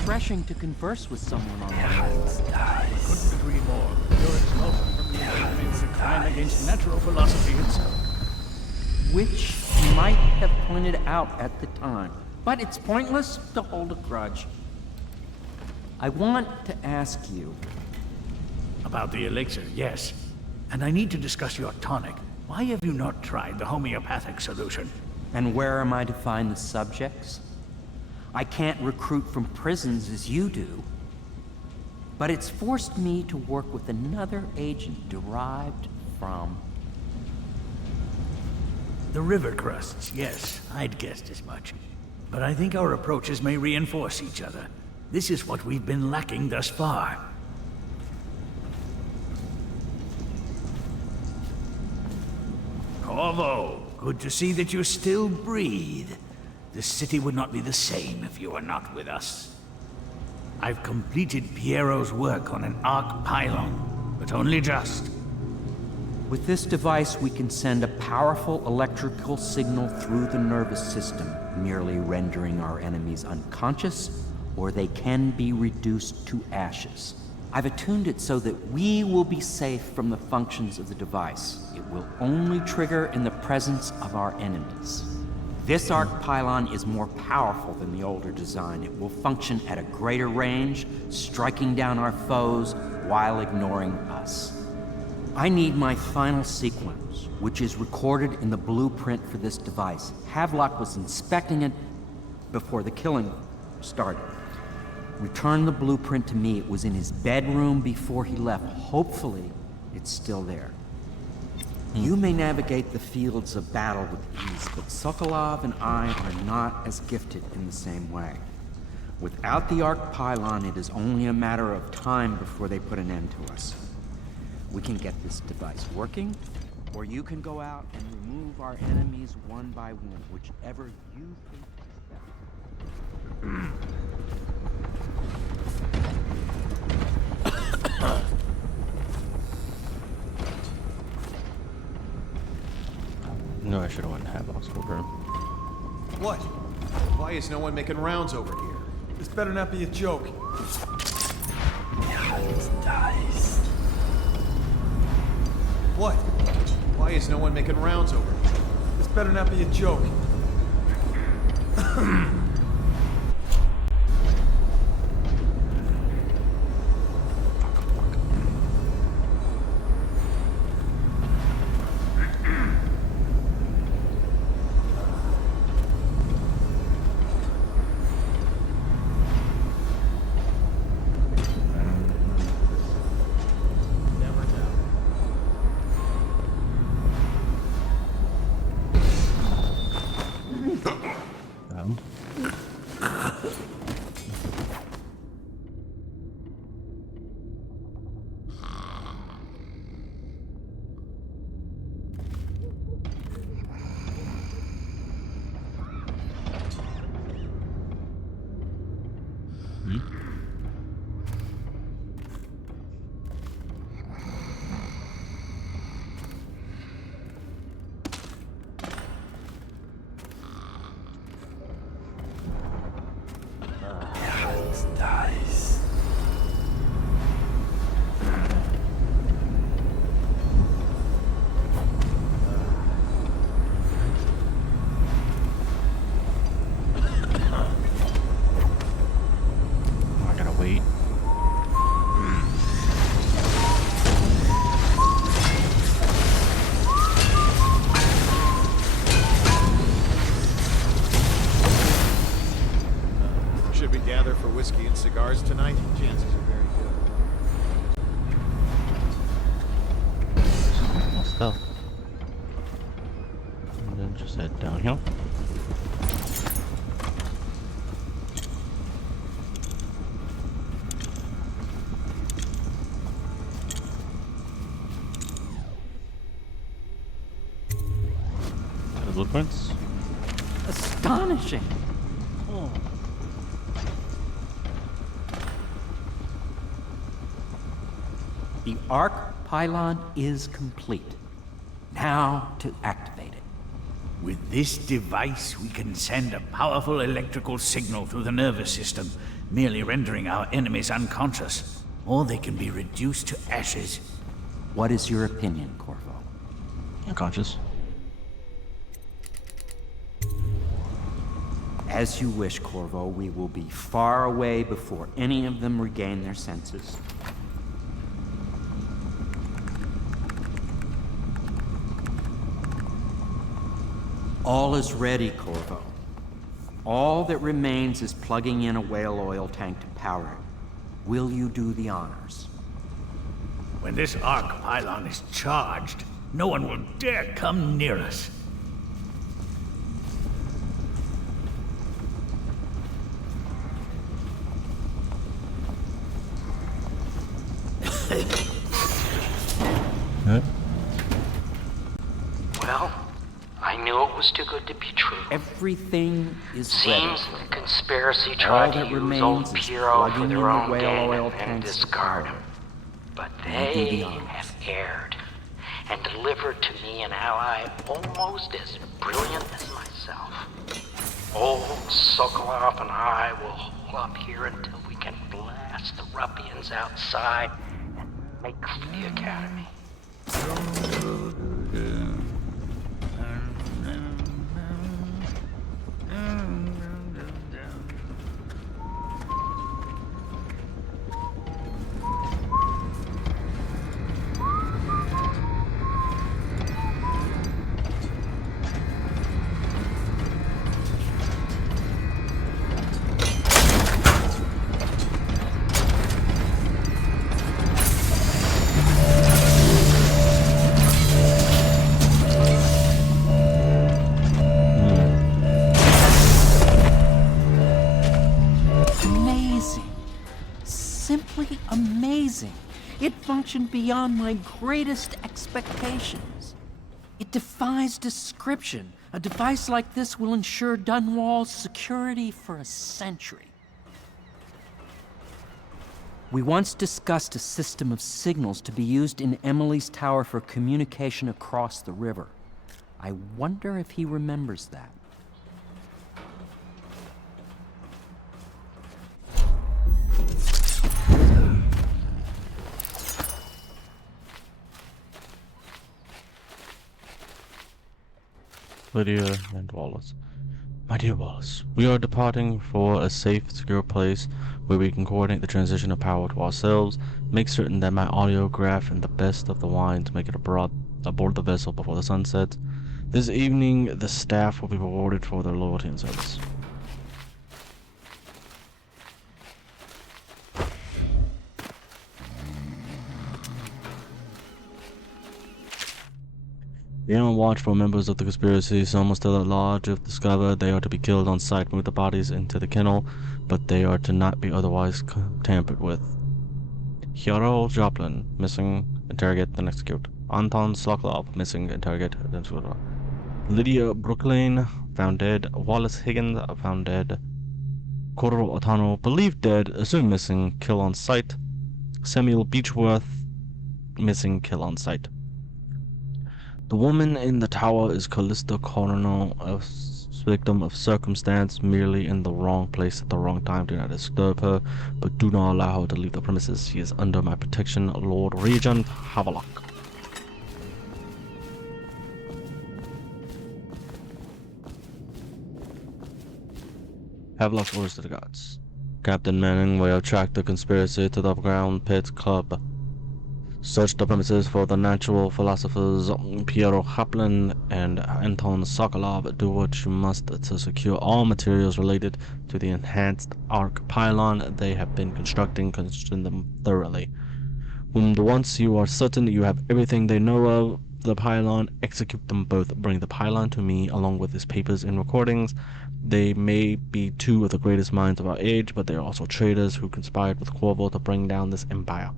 refreshing to converse with someone on the I couldn't agree more. Your expulsion from the Academy was a crime against natural philosophy itself. which you might have pointed out at the time. But it's pointless to hold a grudge. I want to ask you... About the elixir, yes. And I need to discuss your tonic. Why have you not tried the homeopathic solution? And where am I to find the subjects? I can't recruit from prisons as you do. But it's forced me to work with another agent derived from... The river crusts, yes. I'd guessed as much. But I think our approaches may reinforce each other. This is what we've been lacking thus far. Corvo, good to see that you still breathe. The city would not be the same if you were not with us. I've completed Piero's work on an arc pylon, but only just. With this device, we can send a powerful electrical signal through the nervous system, merely rendering our enemies unconscious, or they can be reduced to ashes. I've attuned it so that we will be safe from the functions of the device. It will only trigger in the presence of our enemies. This arc pylon is more powerful than the older design. It will function at a greater range, striking down our foes while ignoring us. I need my final sequence, which is recorded in the blueprint for this device. Havelock was inspecting it before the killing started. Returned the blueprint to me. It was in his bedroom before he left. Hopefully, it's still there. You may navigate the fields of battle with ease, but Sokolov and I are not as gifted in the same way. Without the arc pylon, it is only a matter of time before they put an end to us. We can get this device working, or you can go out and remove our enemies one by one, whichever you think is best. No, I should have went to Havelock's room. What? Why is no one making rounds over here? This better not be a joke. Dies. What? Why is no one making rounds over here? This better not be a joke. Dies. I gotta wait. Should we gather for whiskey and cigars tonight? Chances are very good. More stuff. And then just head down here. The blueprints. Astonishing! The arc pylon is complete. Now to activate it. With this device, we can send a powerful electrical signal through the nervous system, merely rendering our enemies unconscious, or they can be reduced to ashes. What is your opinion, Corvo? Unconscious. As you wish, Corvo. We will be far away before any of them regain their senses. All is ready, Corvo. All that remains is plugging in a whale oil tank to power it. Will you do the honors? When this arc pylon is charged, no one will dare come near us. Well, I knew it was too good to be true. Everything is Seems ready. the conspiracy All tried that to use remains old is Piero plugging for in their the own whale gain oil and tanks to discard power him. But You do they the honors. have erred and delivered to me an ally almost as brilliant as myself. Old Sokolov and I will hole up here until we can blast the ruffians outside and make for the Academy. Amazing. Simply amazing. It functioned beyond my greatest expectations. It defies description. A device like this will ensure Dunwall's security for a century. We once discussed a system of signals to be used in Emily's tower for communication across the river. I wonder if he remembers that. Lydia and Wallace. My dear Wallace, we are departing for a safe, secure place where we can coordinate the transition of power to ourselves, make certain that my audiograph and the best of the wine to make it aboard the vessel before the sun sets. This evening, the staff will be rewarded for their loyalty and service. Be on watch for members of the conspiracy. Some are still at large. If discovered, they are to be killed on sight. Move the bodies into the kennel, but they are to not be otherwise tampered with. Hyaro Joplin, missing. Interrogate and execute. Anton Sokolov, missing. Interrogate and execute. Lydia Brooklyn, found dead. Wallace Higgins, found dead. Koro Otano, believed dead. Assumed missing. Kill on sight. Samuel Beechworth, missing. Kill on sight. The woman in the tower is Callista Coronel, a victim of circumstance, merely in the wrong place at the wrong time. Do not disturb her, but do not allow her to leave the premises. She is under my protection, Lord Regent Havelock. Havelock's orders to the gods. Captain Manning, we have tracked the conspiracy to the ground pit club. Search the premises for the natural philosophers Piero Haplin and Anton Sokolov. Do what you must to secure all materials related to the enhanced arc pylon they have been constructing. Construct them thoroughly. Once you are certain you have everything they know of the pylon, execute them both. Bring the pylon to me along with his papers and recordings. They may be two of the greatest minds of our age, but they are also traitors who conspired with Corvo to bring down this empire.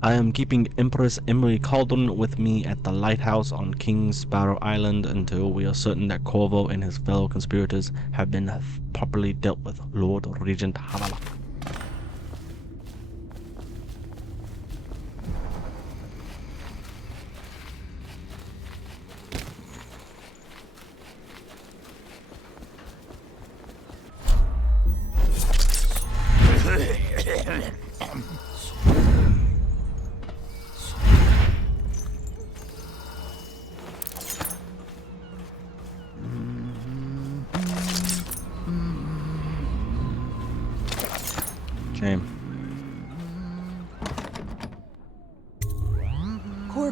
I am keeping Empress Emily Caldon with me at the lighthouse on King Sparrow Island until we are certain that Corvo and his fellow conspirators have been properly dealt with. Lord Regent Havelock.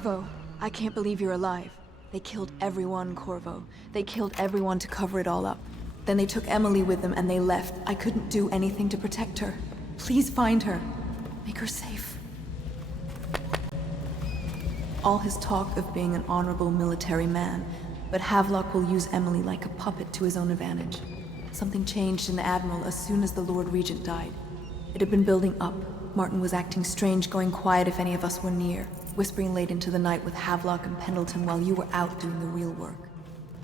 Corvo, I can't believe you're alive. They killed everyone, Corvo. They killed everyone to cover it all up. Then they took Emily with them and they left. I couldn't do anything to protect her. Please find her. Make her safe. All his talk of being an honorable military man, but Havelock will use Emily like a puppet to his own advantage. Something changed in the Admiral as soon as the Lord Regent died. It had been building up. Martin was acting strange, going quiet if any of us were near, whispering late into the night with Havelock and Pendleton while you were out doing the real work.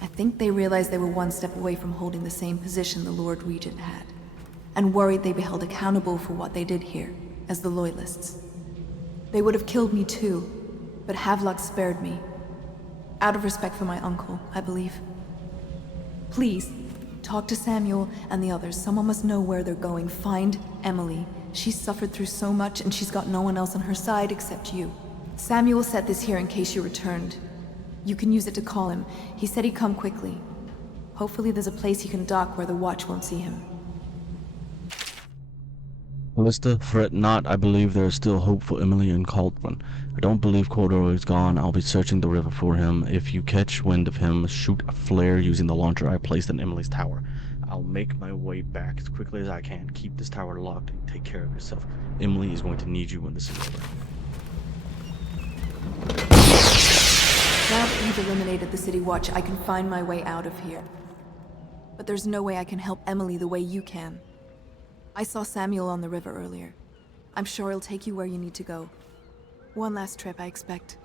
I think they realized they were one step away from holding the same position the Lord Regent had, and worried they'd be held accountable for what they did here, as the Loyalists. They would have killed me too, but Havelock spared me. Out of respect for my uncle, I believe. Please, talk to Samuel and the others. Someone must know where they're going. Find Emily. She's suffered through so much and she's got no one else on her side except you. Samuel set this here in case you returned. You can use it to call him. He said he'd come quickly. Hopefully there's a place he can dock where the watch won't see him. Mister, fret not. I believe there is still hope for Emily and Caldwin. I don't believe Corduroy is gone. I'll be searching the river for him. If you catch wind of him, shoot a flare using the launcher I placed in Emily's tower. I'll make my way back as quickly as I can. Keep this tower locked and take care of yourself. Emily is going to need you when this is over. Now that you've eliminated the City Watch, I can find my way out of here. But there's no way I can help Emily the way you can. I saw Samuel on the river earlier. I'm sure he'll take you where you need to go. One last trip, I expect.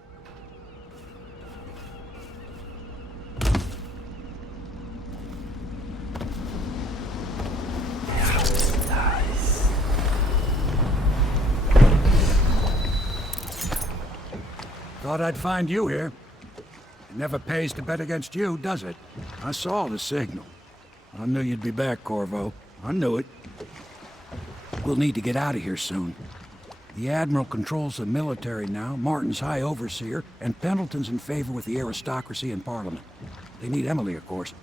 Thought I'd find you here. It never pays to bet against you, does it? I saw the signal. I knew you'd be back, Corvo. I knew it. We'll need to get out of here soon. The Admiral controls the military now, Martin's High Overseer, and Pendleton's in favor with the aristocracy and Parliament. They need Emily, of course.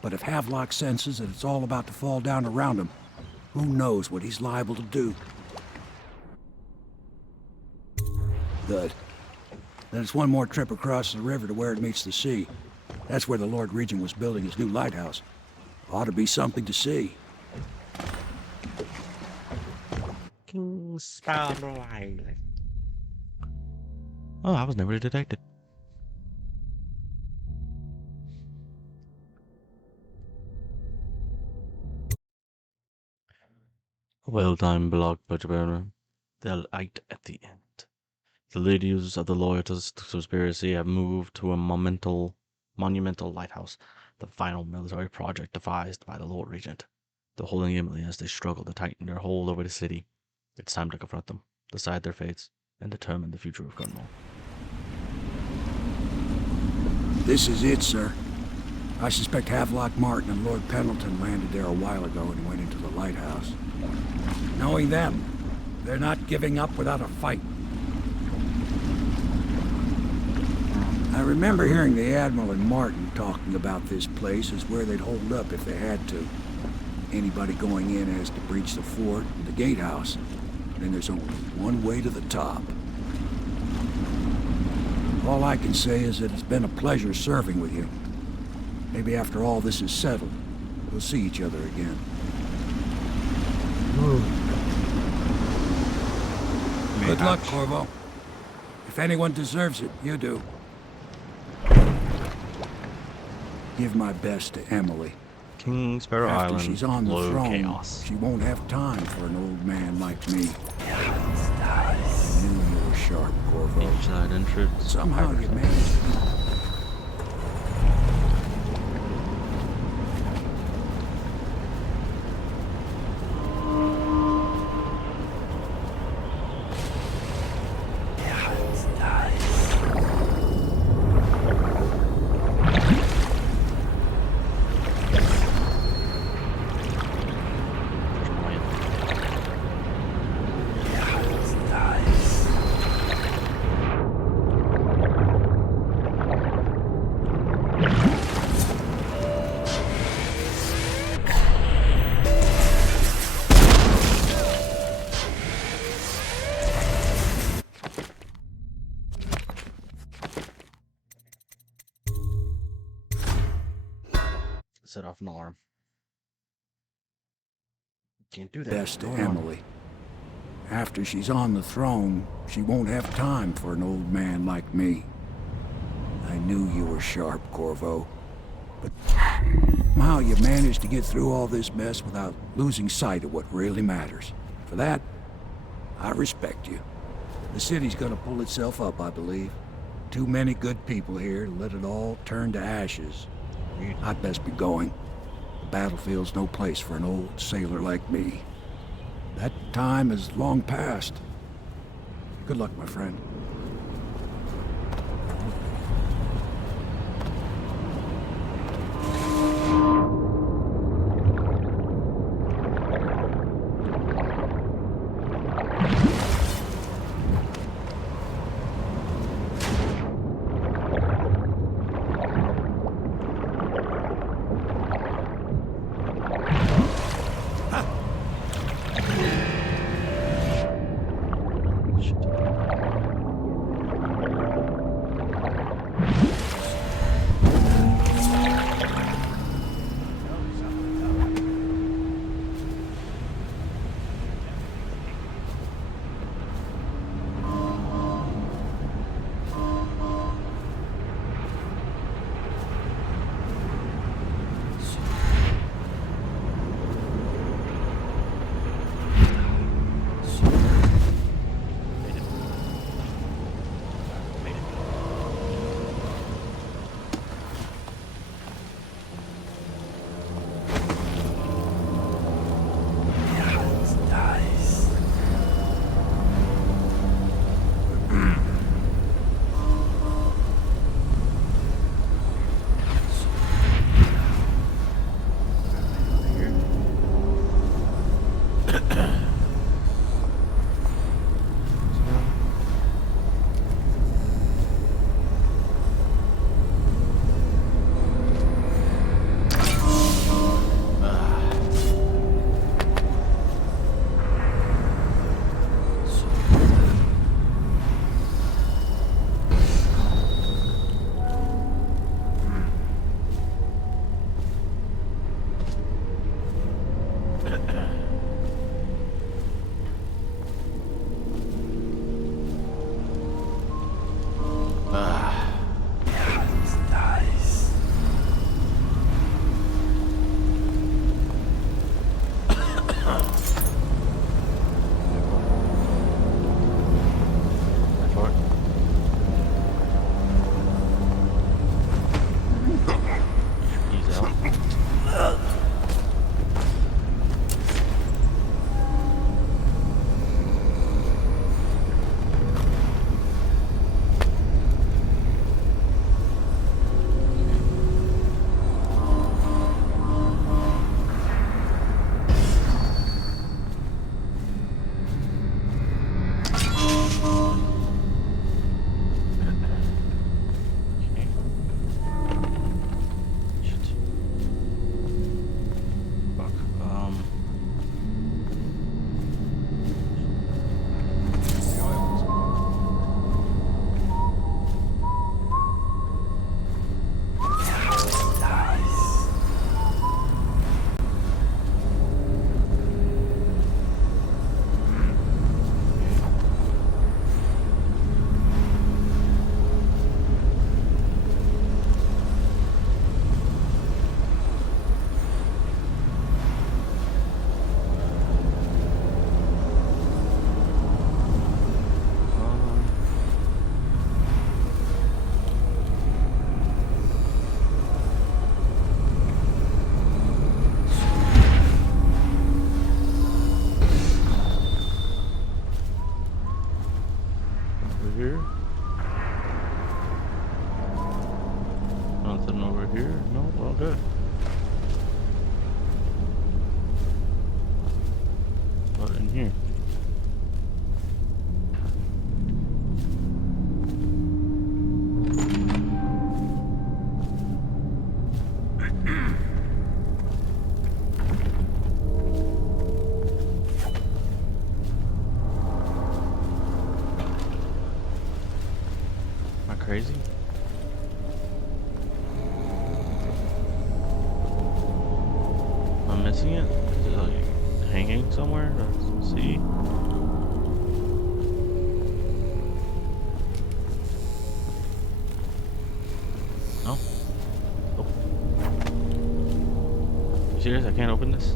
But if Havelock senses that it's all about to fall down around him, who knows what he's liable to do. Good. Then it's one more trip across the river to where it meets the sea. That's where the Lord Regent was building his new lighthouse. Ought to be something to see. King Sparrow Island. Oh, I was never detected. Well-timed block, Butcher. The light at the end. The leaders of the Loyalist conspiracy have moved to a monumental lighthouse, the final military project devised by the Lord Regent. They're holding Emily as they struggle to tighten their hold over the city. It's time to confront them, decide their fates, and determine the future of Cornwall. This is it, sir. I suspect Havelock Martin and Lord Pendleton landed there a while ago and went into the lighthouse. Knowing them, they're not giving up without a fight. I remember hearing the Admiral and Martin talking about this place as where they'd hold up if they had to. Anybody going in has to breach the fort and the gatehouse. Then there's only one way to the top. All I can say is that it's been a pleasure serving with you. Maybe after all this is settled, we'll see each other again. Good luck, Corvo. If anyone deserves it, you do. Give my best to Emily. King Sparrow After Island, she's on the low throne, chaos. she won't have time for an old man like me. I knew you were sharp, Corvo. Inside entrance. Somehow you managed. set off an alarm. Can't do that. Best to What's going on? Emily. After she's on the throne, she won't have time for an old man like me. I knew you were sharp, Corvo. But somehow you managed to get through all this mess without losing sight of what really matters. For that, I respect you. The city's gonna pull itself up, I believe. Too many good people here to let it all turn to ashes. I'd best be going. The battlefield's no place for an old sailor like me. That time is long past. Good luck, my friend. here? Nothing over here? No? Well, good. What in here? Crazy? missing it? Is it like hanging somewhere? Let's see. No. Oh. You serious? I can't open this?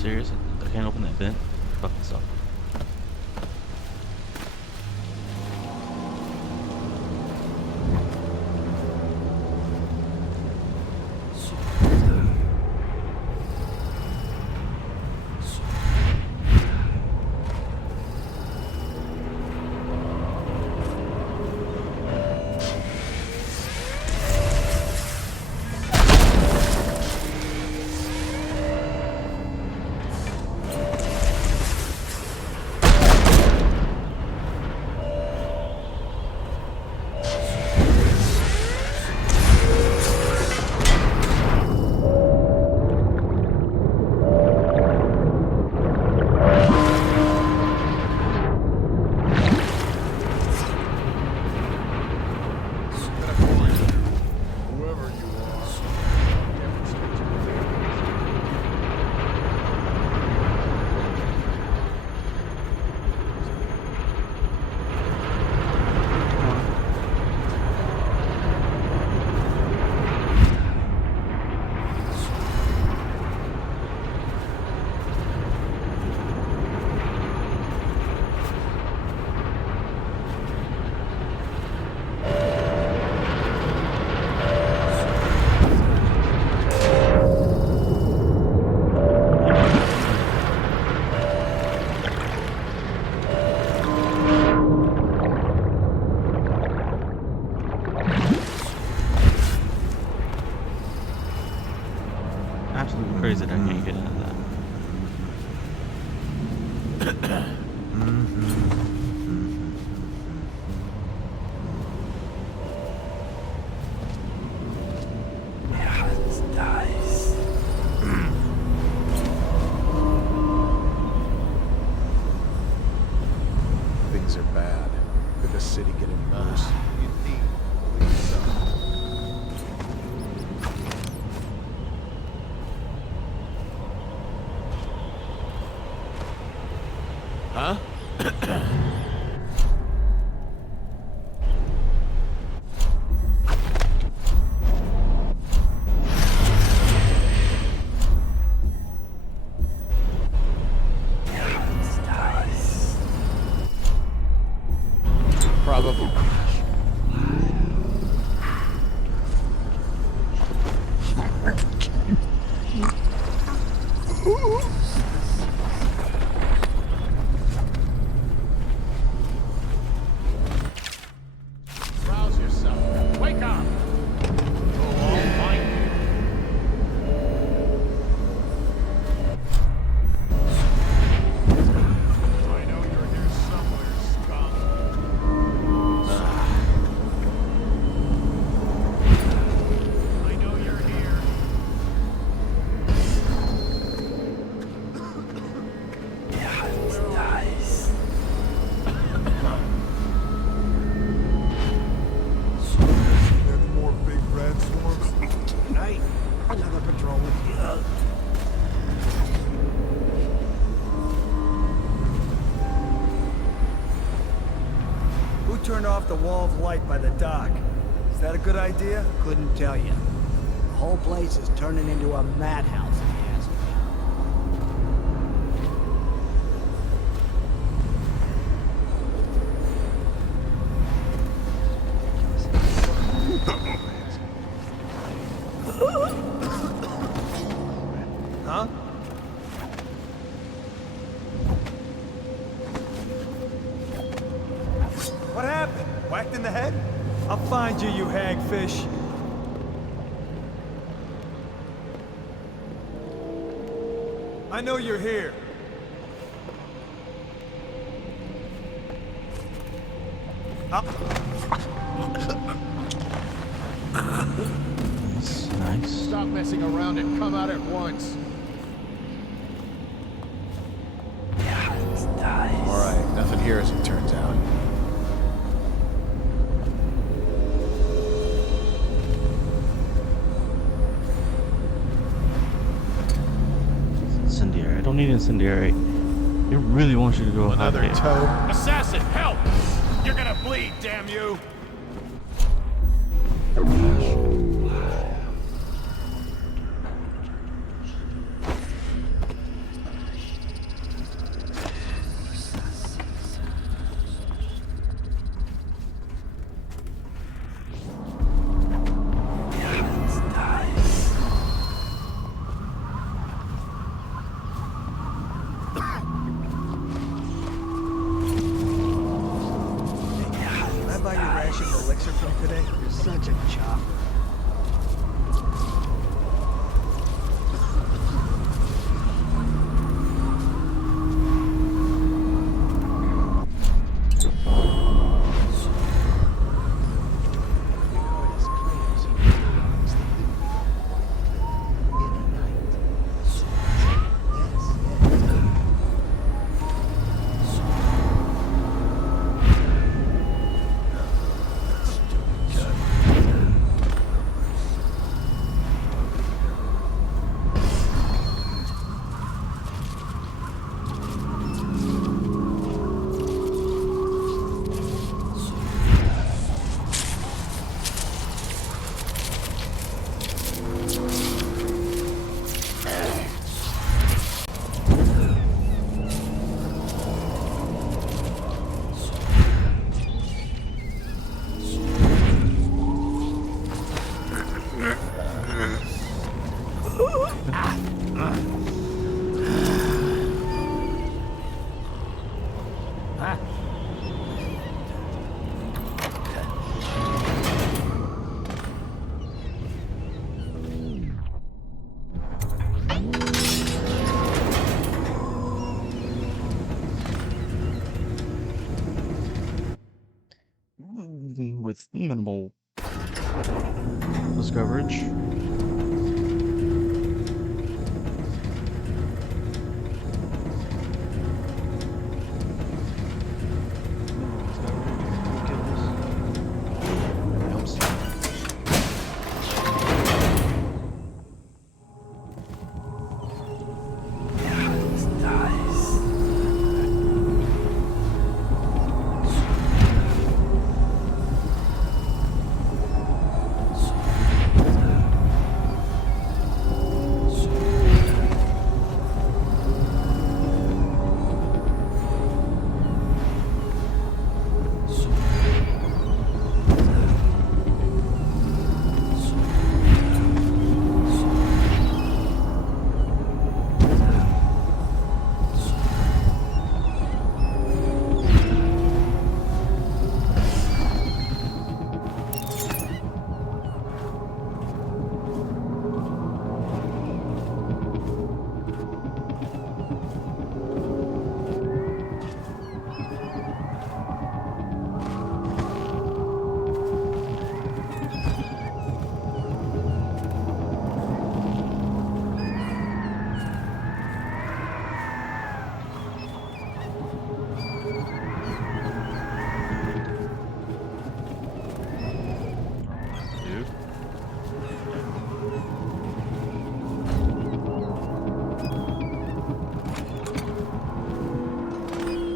Serious? I can't open that vent? Fuck this up. Absolutely crazy that I can't get into that. Things are bad. Could the city get any worse? Indeed. Believe so. Huh? Probably. Rouse yourself. Wake up. Oh, all mine. I know you're here somewhere, scum. I know you're here. Nice. Any more big red swarms? Tonight, another patrol with you. Who turned off the wall of light by the dock? Is that a good idea? Couldn't tell you. The whole place is turning into a madhouse, if you ask me. Huh? What happened? Whacked in the head? I'll find you, you hagfish. I know you're here. Nice. Stop messing around and come out at once. Alright, nothing here as it turns out. incendiary. He really wants you to go Another hide. toe. Assassin, help! You're gonna bleed, damn you! Can I buy your ration elixir from today? You're such a chopper. With minimal discoverage.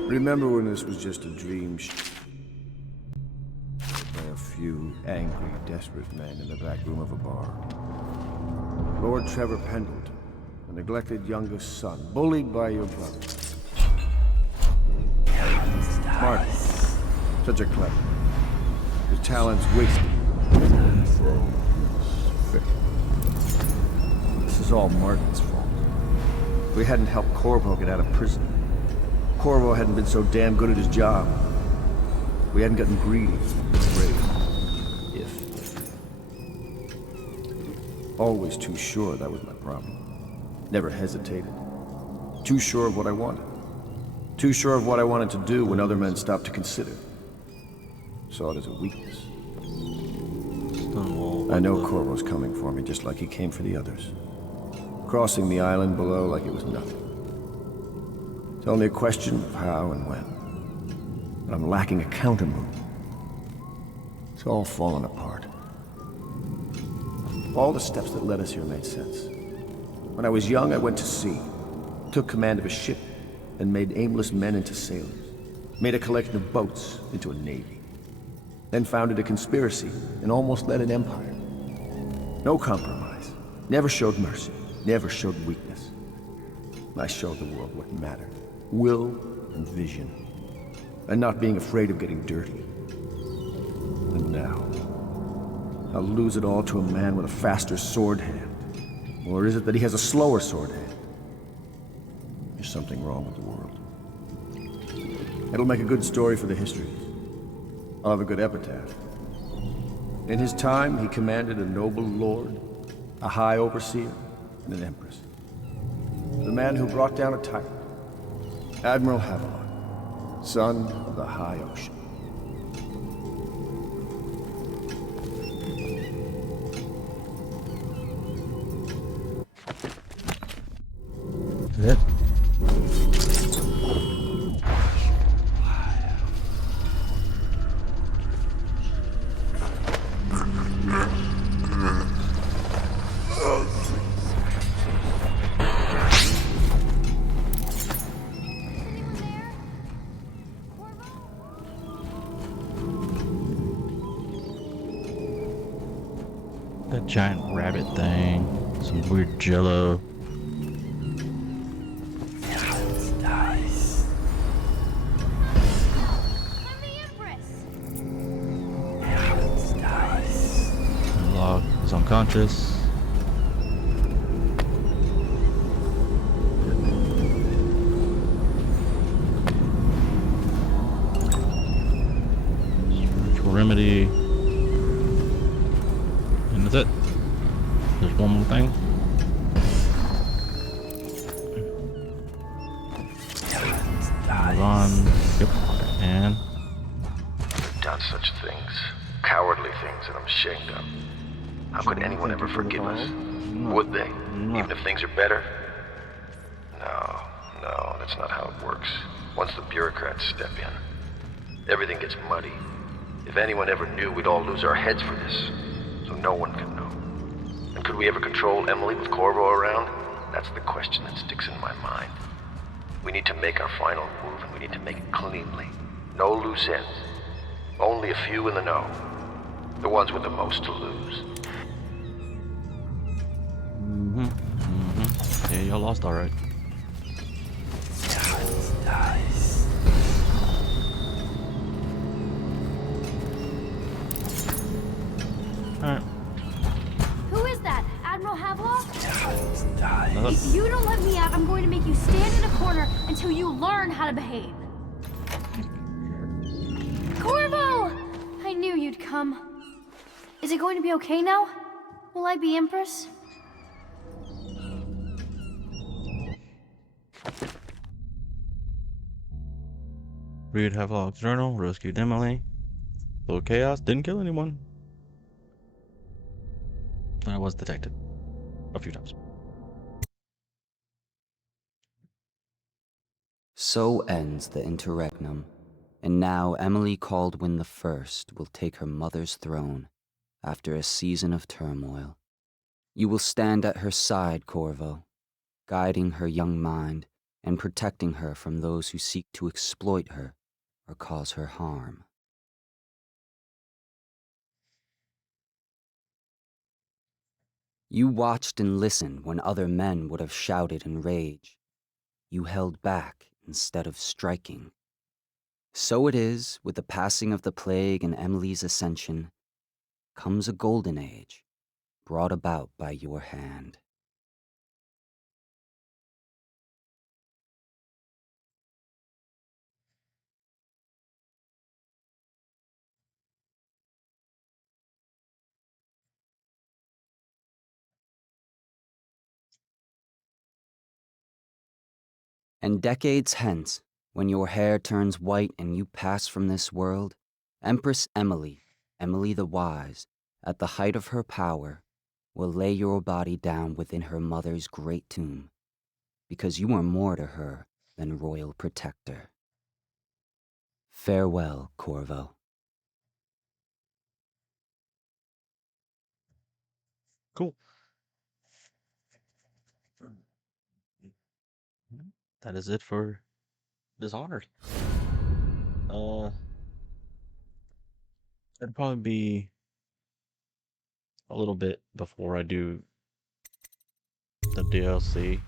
Remember when this was just a dream by a few angry, desperate men in the back room of a bar? Lord Trevor Pendleton, a neglected youngest son, bullied by your brother. Martin, such a clever. His talents wasted. This is all Martin's fault. If we hadn't helped Corvo get out of prison, Corvo hadn't been so damn good at his job. We hadn't gotten greedy, brave. If. Always too sure that was my problem. Never hesitated. Too sure of what I wanted. Too sure of what I wanted to do when other men stopped to consider. Saw it as a weakness. I know Corvo's coming for me just like he came for the others. Crossing the island below like it was nothing. It's only a question of how and when. But I'm lacking a countermove. It's all fallen apart. All the steps that led us here made sense. When I was young, I went to sea. took command of a ship and made aimless men into sailors, made a collection of boats into a navy, then founded a conspiracy and almost led an empire. No compromise, never showed mercy, never showed weakness. I showed the world what mattered, will and vision, and not being afraid of getting dirty. And now, I'll lose it all to a man with a faster sword hand. Or is it that he has a slower sword hand? There's something wrong with the world. It'll make a good story for the histories. I'll have a good epitaph. In his time, he commanded a noble lord, a high overseer, and an empress. The man who brought down a tyrant, Admiral Havilland, son of the High Ocean. Yep. That giant rabbit thing, some weird jello. Log is unconscious. Spiritual remedy. And that's it. There's one more thing. Move on. Yep. And Done such things. Cowardly things that I'm ashamed of. How could anyone ever forgive us? Would they? Even if things are better? No, that's not how it works. Once the bureaucrats step in, everything gets muddy. If anyone ever knew, we'd all lose our heads for this. So no one can know. And could we ever control Emily with Corvo around? That's the question that sticks in my mind. We need to make our final move, and we need to make it cleanly. No loose ends. Only a few in the know. The ones with the most to lose. Yeah, y'all lost alright. Alright. Who is that? Admiral Havelock? Another. If you don't let me out, I'm going to make you stand in a corner until you learn how to behave. Corvo! I knew you'd come. Is it going to be okay now? Will I be Empress? Read Havelock's journal, rescued Emily. Little chaos, didn't kill anyone. I was detected. A few times. So ends the interregnum, and now Emily Caldwin the First will take her mother's throne after a season of turmoil. You will stand at her side, Corvo, guiding her young mind and protecting her from those who seek to exploit her or cause her harm. You watched and listened when other men would have shouted in rage. You held back instead of striking. So it is with the passing of the plague and Emily's ascension, comes a golden age brought about by your hand. And decades hence, when your hair turns white and you pass from this world, Empress Emily, Emily the Wise, at the height of her power, will lay your body down within her mother's great tomb, because you are more to her than royal protector. Farewell, Corvo. Cool. that is it for Dishonored. It'd probably be a little bit before I do the DLC,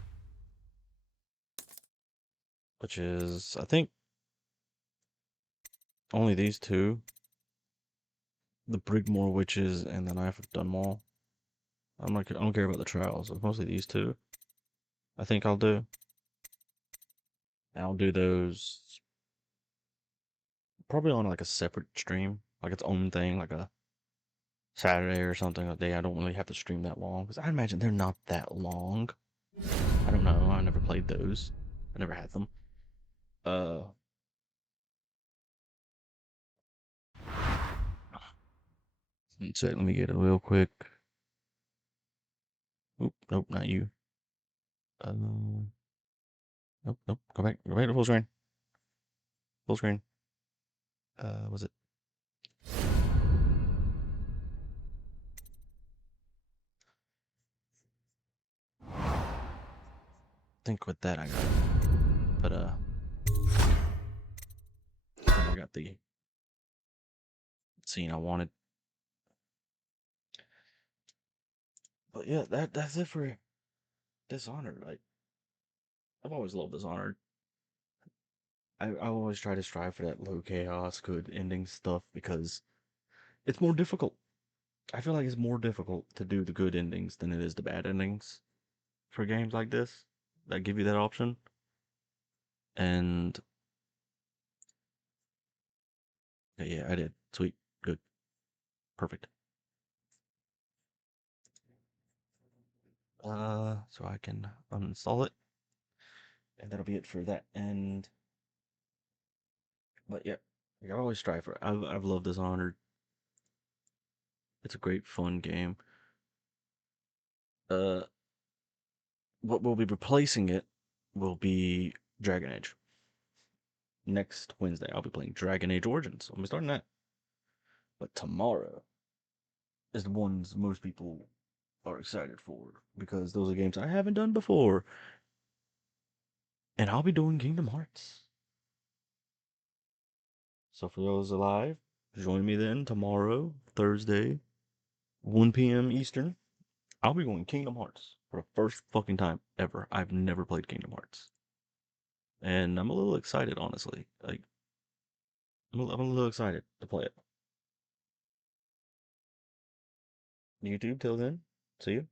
which is, I think, only these two. The Brigmore Witches and the Knife of Dunmore. I don't care about the trials. It's mostly these two. I think I'll do. I'll do those probably on like a separate stream, like its own thing, like a Saturday or something. A day I don't really have to stream that long because I imagine they're not that long. I don't know. I never played those. I never had them. So let me get it real quick. Oop, nope, not you. Nope, nope. Go back. Go back to full screen. Full screen. Was it? I think with that I got it. But I got the scene I wanted. But yeah, that's it for Dishonored. Like, I've always loved Dishonored. I always try to strive for that low chaos, good ending stuff because it's more difficult. I feel like it's more difficult to do the good endings than it is the bad endings for games like this that give you that option. And yeah, I did. Sweet. Good. Perfect. So I can uninstall it. And that'll be it for that. And but yeah, like, I always strive for it. I've loved Dishonored. It's a great fun game. Uh what will be replacing it will be Dragon Age. Next Wednesday I'll be playing Dragon Age Origins. I'll be starting that. But tomorrow is the ones most people are excited for because those are games I haven't done before. And I'll be doing Kingdom Hearts. So for those alive, join me then tomorrow, Thursday, 1 p.m. Eastern. I'll be going Kingdom Hearts for the first fucking time ever. I've never played Kingdom Hearts. And I'm a little excited, honestly. Like, I'm a little excited to play it. YouTube, till then, see you.